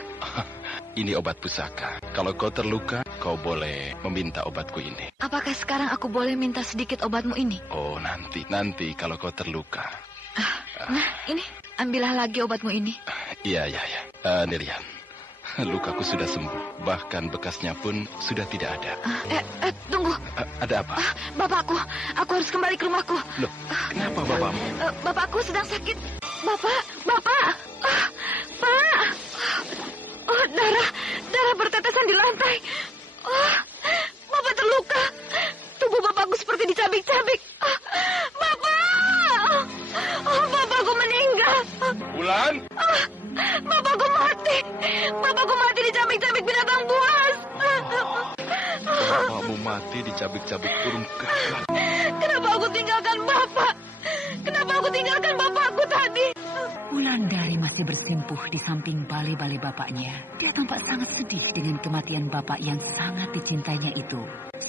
Ini obat pusaka. Kalau kau terluka, kau boleh meminta obatku ini. Apakah sekarang aku boleh minta sedikit obatmu ini? Oh, nanti kalau kau terluka. Nah, ini, ambillah lagi obatmu ini. Iya. Nirian, lukaku sudah sembuh. Bahkan bekasnya pun sudah tidak ada. Tunggu. Ada apa? Bapakku, aku harus kembali ke rumahku. Loh, kenapa bapakmu? Bapakku sedang sakit. Bapak. Pak. Oh, darah bertetesan di lantai. Oh, Bapak terluka. Tubuh bapakku seperti dicabik-cabik. Bapak! Oh, bapakku meninggal. Wulan? Bapakku mati. Bapakku mati dicabik-cabik binatang buas. Bapakmu mati dicabik-cabik burung gagak. Kenapa aku tinggalkan Bapak? Kenapa aku tinggalkan bapakku tadi? Wulandari masih bersimpuh di samping balai-balai bapaknya. Dia tampak sangat sedih dengan kematian bapak yang sangat dicintainya itu.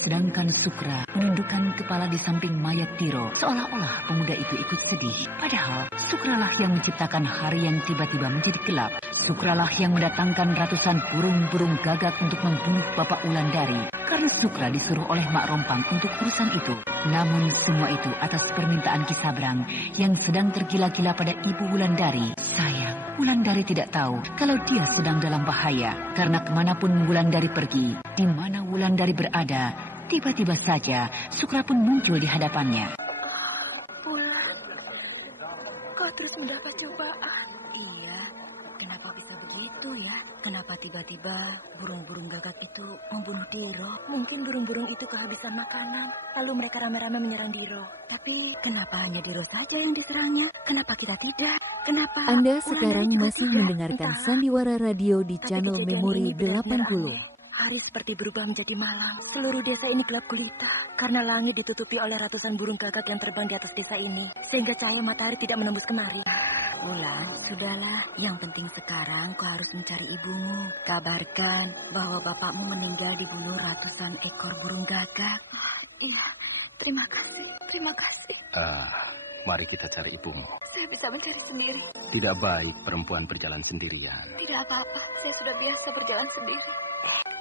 Sedangkan Sukra menundukkan kepala di samping mayat Tiro, seolah-olah pemuda itu ikut sedih. Padahal Sukralah yang menciptakan hari yang tiba-tiba menjadi gelap. Sukralah yang mendatangkan ratusan burung-burung gagak untuk membunuh bapak Wulandari. Karena Sukra disuruh oleh Mak Rompang untuk urusan itu. Namun semua itu atas permintaan Ki Sabrang yang sedang tergila-gila pada ibu Wulandari. Sayang, Wulandari tidak tahu kalau dia sedang dalam bahaya. Karena kemanapun Wulandari pergi, di mana Wulandari berada, tiba-tiba saja Sukra pun muncul di hadapannya. Wulan, kau terus mendapat cobaan. Iya, kenapa bisa begitu ya? Kenapa tiba-tiba burung-burung gagak itu membunuh Diro? Mungkin burung-burung itu kehabisan makanan, lalu mereka rame-rame menyerang Diro. Tapi kenapa hanya Diro saja yang diserangnya? Kenapa kita tidak? Kenapa? Anda sekarang masih mendengarkan Sandiwara Radio di channel Memori 80. Hari seperti berubah menjadi malam. Seluruh desa ini gelap gulita karena langit ditutupi oleh ratusan burung gagak yang terbang di atas desa ini, sehingga cahaya matahari tidak menembus kemari. Wulan, sudahlah. Yang penting sekarang kau harus mencari ibumu. Kabarkan bahwa bapakmu meninggal dibunuh ratusan ekor burung gagak. Iya, terima kasih. Mari kita cari ibumu. Saya bisa mencari sendiri. Tidak baik perempuan berjalan sendirian. Tidak apa-apa, saya sudah biasa berjalan sendiri.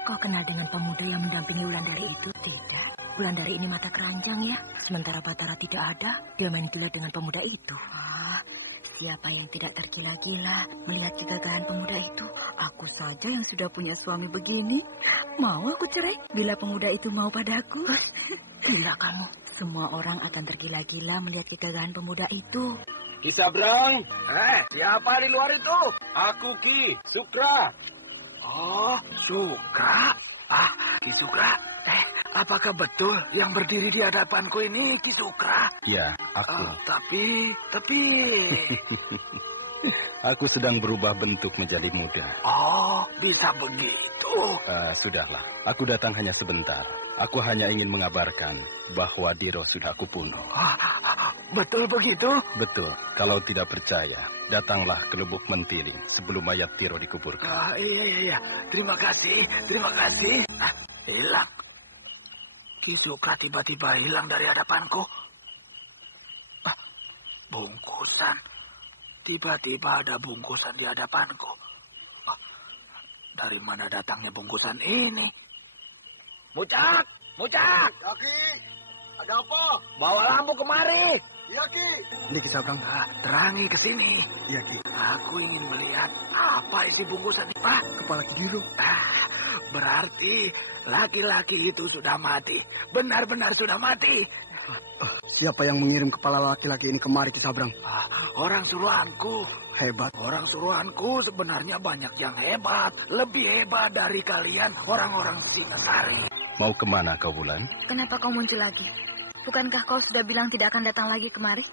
Kau kenal dengan pemuda yang mendampingi Wulandari itu? Tidak. Wulandari ini mata keranjang ya. Sementara Batara tidak ada, dia main gila dengan pemuda itu. Siapa yang tidak tergila-gila melihat kegagahan pemuda itu? Aku saja yang sudah punya suami begini. Mau aku cerai bila pemuda itu mau padaku? Gila kamu. Semua orang akan tergila-gila melihat kegagahan pemuda itu. Ki Sabrang. Siapa di luar itu? Aku Ki Sukra. Oh, Sukra? Ki Sukra. Apakah betul yang berdiri di hadapanku ini Ki Sukra? Ya, aku. Tapi... Aku sedang berubah bentuk menjadi muda. Oh, bisa begitu. Sudahlah, aku datang hanya sebentar. Aku hanya ingin mengabarkan bahwa Diro sudah aku bunuh. Betul begitu? Betul. Kalau tidak percaya, datanglah ke Lubuk Mentiling sebelum mayat Diro dikuburkan. Iya. Terima kasih. Hilang. Ki Sukra tiba-tiba hilang dari hadapanku. Bungkusan. Tiba-tiba ada bungkusan di hadapanku. Dari mana datangnya bungkusan ini? Mucak! Mucak! Kaki, ada apa? Bawa lampu kemari. Iya, Ki. Ini Ki Sabrang. Terangi ke sini. Iya, Ki. Aku ingin melihat apa isi bungkusan ini. Kepala Ki Diro. Berarti laki-laki itu sudah mati. Benar-benar sudah mati. Siapa yang mengirim kepala laki-laki ini kemari, Ki Sabrang? Orang suruhanku. Hebat. Orang suruhanku sebenarnya banyak yang hebat. Lebih hebat dari kalian orang-orang Singasari. Mau kemana kau, Wulan? Kenapa kau muncul lagi? Bukankah kau sudah bilang tidak akan datang lagi kemari?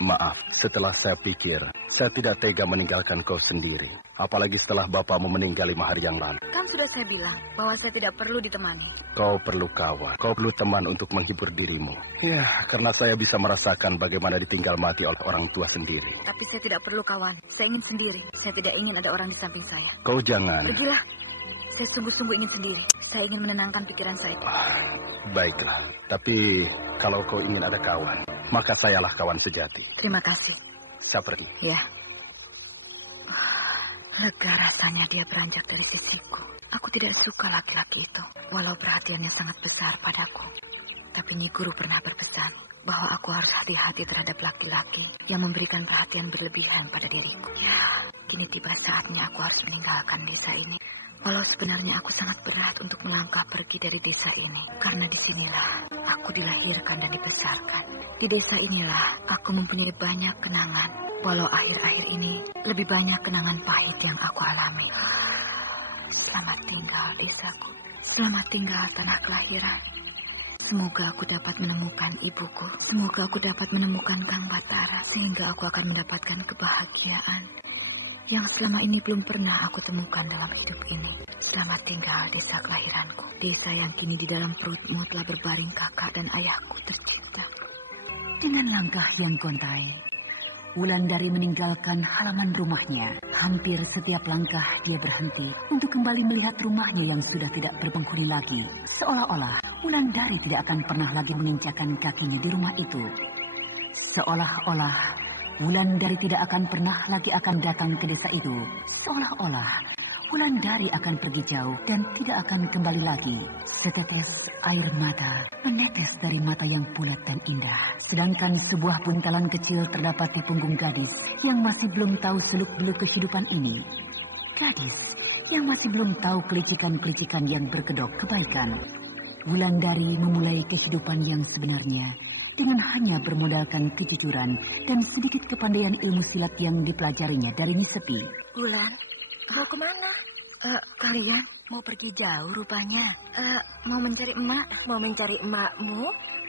Maaf, setelah saya pikir, saya tidak tega meninggalkan kau sendiri. Apalagi setelah bapakmu meninggal 5 hari yang lalu. Kan sudah saya bilang bahwa saya tidak perlu ditemani. Kau perlu kawan, kau perlu teman untuk menghibur dirimu. Ya, karena saya bisa merasakan bagaimana ditinggal mati oleh orang tua sendiri. Tapi saya tidak perlu kawan, saya ingin sendiri. Saya tidak ingin ada orang di samping saya. Kau jangan. Pergilah, saya sungguh-sungguh ingin sendiri. Saya ingin menenangkan pikiran saya. Baiklah, tapi kalau kau ingin ada kawan, maka sayalah kawan sejati. Terima kasih. Saya pergi. Ya. Lega rasanya dia beranjak dari sisiku. Aku tidak suka laki-laki itu, walau perhatiannya sangat besar padaku. Tapi Nyi Guru pernah berpesan bahwa aku harus hati-hati terhadap laki-laki yang memberikan perhatian berlebihan pada diriku. Ya, kini tiba saatnya aku harus meninggalkan desa ini. Walau sebenarnya aku sangat berat untuk melangkah pergi dari desa ini. Karena disinilah aku dilahirkan dan dibesarkan. Di desa inilah aku mempunyai banyak kenangan. Walau akhir-akhir ini lebih banyak kenangan pahit yang aku alami. Selamat tinggal desaku. Selamat tinggal tanah kelahiran. Semoga aku dapat menemukan ibuku. Semoga aku dapat menemukan Kang Batara. Sehingga aku akan mendapatkan kebahagiaan yang selama ini belum pernah aku temukan dalam hidup ini. Selamat tinggal desa kelahiranku. Desa yang kini di dalam perutmu telah berbaring kakak dan ayahku tercinta. Dengan langkah yang gontai, Wulandari meninggalkan halaman rumahnya. Hampir setiap langkah dia berhenti untuk kembali melihat rumahnya yang sudah tidak berpenghuni lagi. Seolah-olah Wulandari tidak akan pernah lagi menginjakan kakinya di rumah itu. Seolah-olah Wulandari tidak akan pernah lagi akan datang ke desa itu. Seolah-olah Wulandari akan pergi jauh dan tidak akan kembali lagi. Setetes air mata menetes dari mata yang bulat dan indah. Sedangkan sebuah buntalan kecil terdapat di punggung gadis yang masih belum tahu seluk-beluk kehidupan ini. Gadis yang masih belum tahu kelicikan-kelicikan yang berkedok kebaikan. Wulandari memulai kehidupan yang sebenarnya dengan hanya bermodalkan kejujuran dan sedikit kepandaian ilmu silat yang dipelajarinya dari Nyi Sepi. Wulan, mau kemana? Kalian mau pergi jauh rupanya. Mau mencari emak. Mau mencari emakmu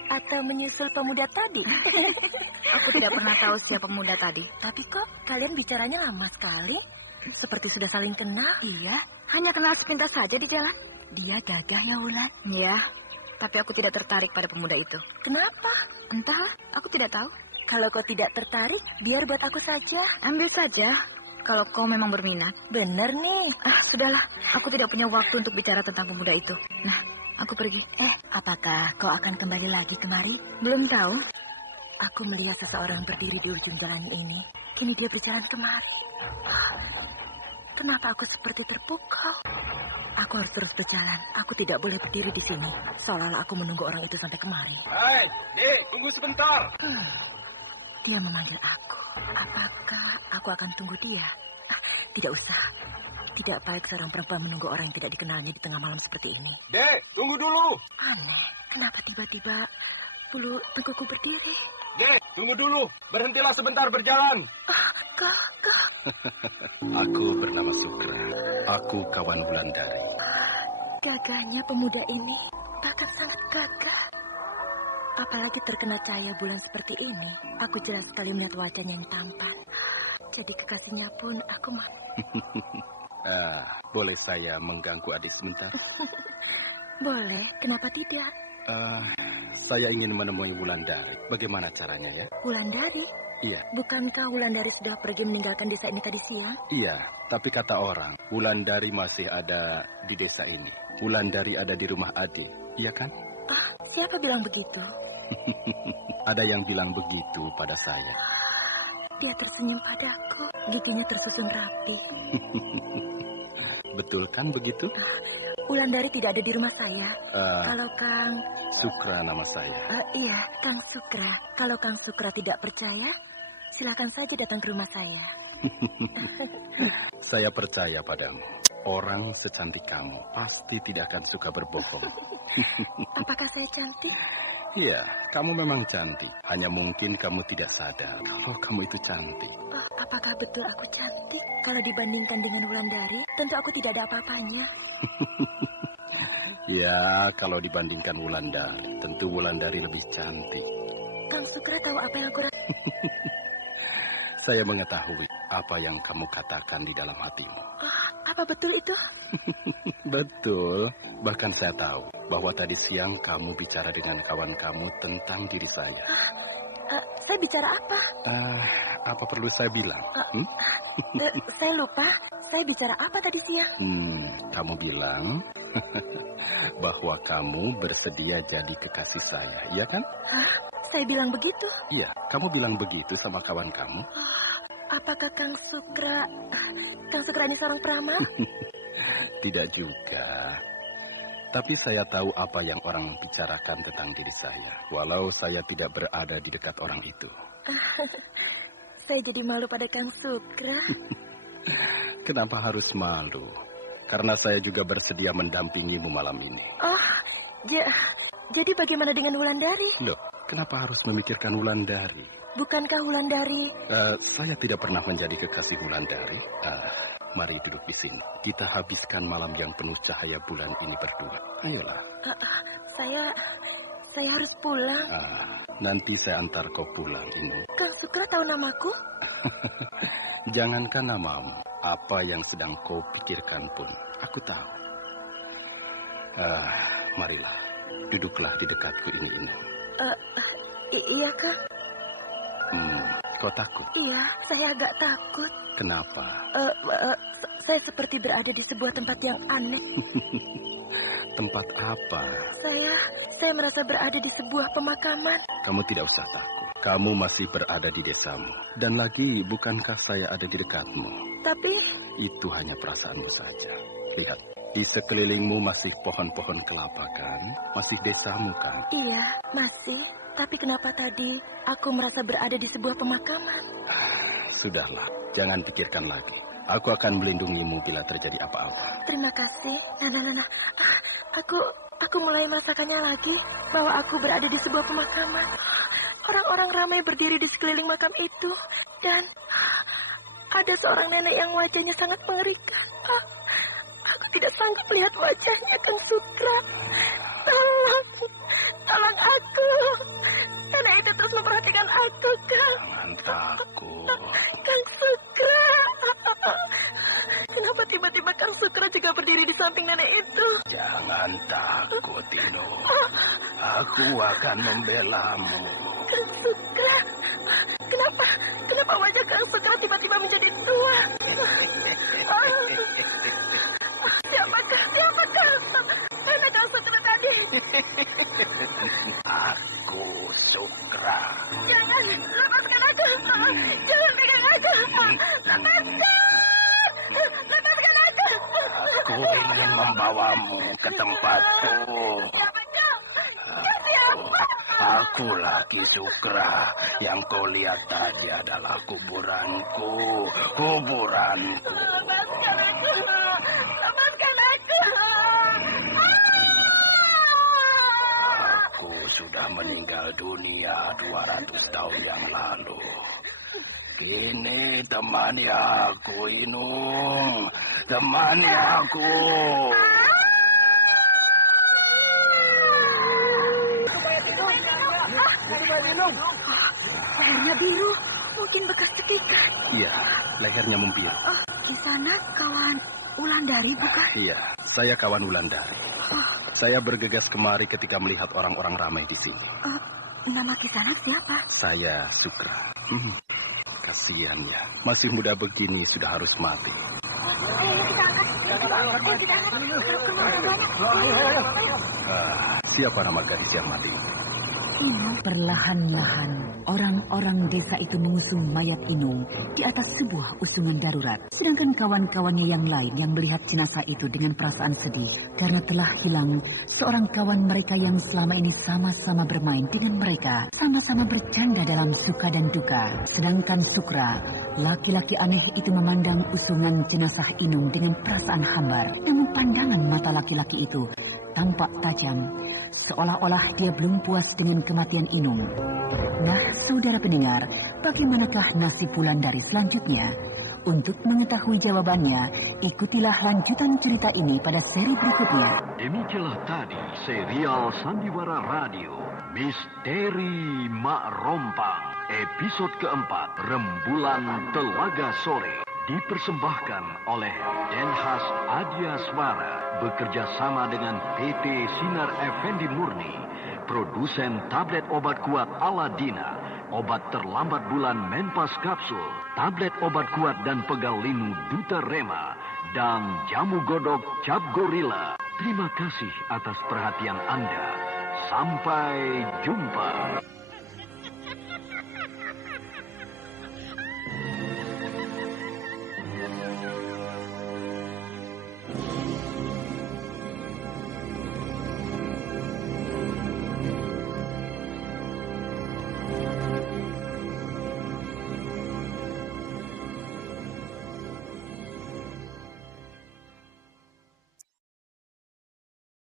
atau menyusul pemuda tadi? Aku tidak pernah tahu siapa pemuda tadi. Tapi kok kalian bicaranya lama sekali? Seperti sudah saling kenal. Iya, hanya kenal sepintas saja di jalan. Dia gagah ya, Wulan? Iya, tapi aku tidak tertarik pada pemuda itu. Kenapa? Entahlah, aku tidak tahu. Kalau kau tidak tertarik, biar buat aku saja. Ambil saja, kalau kau memang berminat. Bener nih. Sudahlah, aku tidak punya waktu untuk bicara tentang pemuda itu. Nah, aku pergi. Apakah kau akan kembali lagi kemari? Belum tahu. Aku melihat seseorang berdiri di ujung jalan ini. Kini dia berjalan kemari. Kenapa aku seperti terpukau? Aku harus terus berjalan. Aku tidak boleh berdiri di sini. Seolah-olah aku menunggu orang itu sampai kemari. Hei, Dek, tunggu sebentar. Dia memanggil aku. Apakah aku akan tunggu dia? Tidak usah. Tidak baik seorang perempuan menunggu orang yang tidak dikenalnya di tengah malam seperti ini. Dek, tunggu dulu. Aneh, kenapa tiba-tiba bulu tengkukku berdiri? Dek, tunggu dulu. Berhentilah sebentar berjalan. Kakak. Aku bernama Sukra. Aku kawan Wulandari. Gagahnya pemuda ini bahkan sangat gagah. Apalagi terkena cahaya bulan seperti ini. Aku jelas sekali melihat wajahnya yang tampan. Jadi kekasihnya pun aku mau. Boleh saya mengganggu adik sebentar? Boleh, kenapa tidak? Saya ingin menemui Wulandari. Bagaimana caranya ya? Wulandari? Iya. Bukankah Wulandari sudah pergi meninggalkan desa ini tadi siang? Iya, tapi kata orang, Wulandari masih ada di desa ini. Wulandari ada di rumah Adi, iya kan? Siapa bilang begitu? Ada yang bilang begitu pada saya. Dia tersenyum padaku, giginya tersusun rapi. Betul kan begitu? Wulandari tidak ada di rumah saya. Kalau Kang... Sukra nama saya. Iya, Kang Sukra. Kalau Kang Sukra tidak percaya, silakan saja datang ke rumah saya. Saya percaya padamu. Orang secantik kamu pasti tidak akan suka berbohong. Apakah saya cantik? Iya, kamu memang cantik. Hanya mungkin kamu tidak sadar kalau kamu itu cantik. Apakah betul aku cantik? Kalau dibandingkan dengan Wulandari, tentu aku tidak ada apa-apanya. Ya, kalau dibandingkan Wulandari, tentu Wulandari lebih cantik. Kang Sukra tahu apa yang aku rasakan? Saya mengetahui apa yang kamu katakan di dalam hatimu. Apa betul itu? Betul. Bahkan saya tahu bahwa tadi siang kamu bicara dengan kawan kamu tentang diri saya. Saya bicara apa? Apa perlu saya bilang? Saya lupa. Saya bicara apa tadi siang? Kamu bilang bahwa kamu bersedia jadi kekasih saya, iya kan? Hah? Saya bilang begitu? Iya, kamu bilang begitu sama kawan kamu. Apakah Kang Sukra ini seorang peramal? Tidak juga. Tapi saya tahu apa yang orang bicarakan tentang diri saya, walau saya tidak berada di dekat orang itu. Saya jadi malu pada Kang Sukra. Kenapa harus malu? Karena saya juga bersedia mendampingimu malam ini. Jadi bagaimana dengan Wulandari? Loh, kenapa harus memikirkan Wulandari? Bukankah Wulandari? Saya tidak pernah menjadi kekasih Wulandari. Mari duduk di sini. Kita habiskan malam yang penuh cahaya bulan ini berdua. Ayolah. Saya harus pulang. Nanti saya antar kau pulang, Inu. Kang Sukra tahu namaku? Jangankan namamu, apa yang sedang kau pikirkan pun aku tahu. Marilah, duduklah di dekatku ini, Inu. Iya, Kang. Kau takut? Iya, saya agak takut. Kenapa? Saya seperti berada di sebuah tempat yang aneh. Tempat apa? Saya merasa berada di sebuah pemakaman. Kamu tidak usah takut. Kamu masih berada di desamu. Dan lagi, bukankah saya ada di dekatmu? Tapi... Itu hanya perasaanmu saja. Lihat, di sekelilingmu masih pohon-pohon kelapa kan? Masih desamu kan? Iya, masih. Tapi kenapa tadi aku merasa berada di sebuah pemakaman? Sudahlah, jangan pikirkan lagi. Aku akan melindungimu bila terjadi apa-apa. Terima kasih. Nah. Aku mulai merasakannya lagi bahwa aku berada di sebuah pemakaman. Orang-orang ramai berdiri di sekeliling makam itu. Dan ada seorang nenek yang wajahnya sangat mengerikan. Aku tidak sanggup melihat wajahnya, Kang Sukra. Tolong aku. Nenek itu terus memperhatikan aku, Kang. Jangan takut. Kang Sukra. Kenapa tiba-tiba Kang Sukra juga berdiri di samping nenek itu? Jangan takut, Inu. Aku akan membelamu. Kang Sukra. Kenapa wajah Kang Sukra tiba-tiba menjadi tua? Siapakah? Mana Kang Sukra tadi? Aku Sukra. Jangan, lepaskan aku. Jangan pegang aku. Lepaskan aku. Aku ingin membawamu ke tempatku. Siapa? Aku lagi Sukra. Yang kau lihat tadi adalah kuburanku. Lepaskan aku. Aku sudah meninggal dunia 200 tahun yang lalu. Kini temani aku, Inung. Temani aku. Lehernya biru, mungkin bekas cekikan. Iya, lehernya membiru. Di sana kawan Wulandari, bukan? Iya, saya kawan Wulandari. Saya bergegas kemari ketika melihat orang-orang ramai di sini. Nama Kisanak siapa? Saya Sukra. Kasihan ya, masih muda begini sudah harus mati. Siapa nama gadis yang mati? Perlahan-lahan, orang-orang desa itu mengusung mayat Inung di atas sebuah usungan darurat. Sedangkan kawan-kawannya yang lain yang melihat jenazah itu dengan perasaan sedih karena telah hilang seorang kawan mereka yang selama ini sama-sama bermain dengan mereka, sama-sama bercanda dalam suka dan duka. Sedangkan Sukra, laki-laki aneh itu memandang usungan jenazah Inung dengan perasaan hambar. Namun pandangan mata laki-laki itu tampak tajam, seolah-olah dia belum puas dengan kematian Inung. Nah, saudara pendengar, bagaimanakah nasib Wulandari selanjutnya? Untuk mengetahui jawabannya, ikutilah lanjutan cerita ini pada seri berikutnya. Demikianlah tadi serial Sandiwara Radio, Misteri Mak Rompang, episode keempat, Rembulan Telaga Sore. Dipersembahkan oleh Denhas Adyaswara bekerja sama dengan PT Sinar Effendi Murni, produsen tablet obat kuat Aladina, obat terlambat bulan Menpas Kapsul, tablet obat kuat dan pegal linu Duta Rema, dan jamu godok Cap Gorilla. Terima kasih atas perhatian Anda. Sampai jumpa.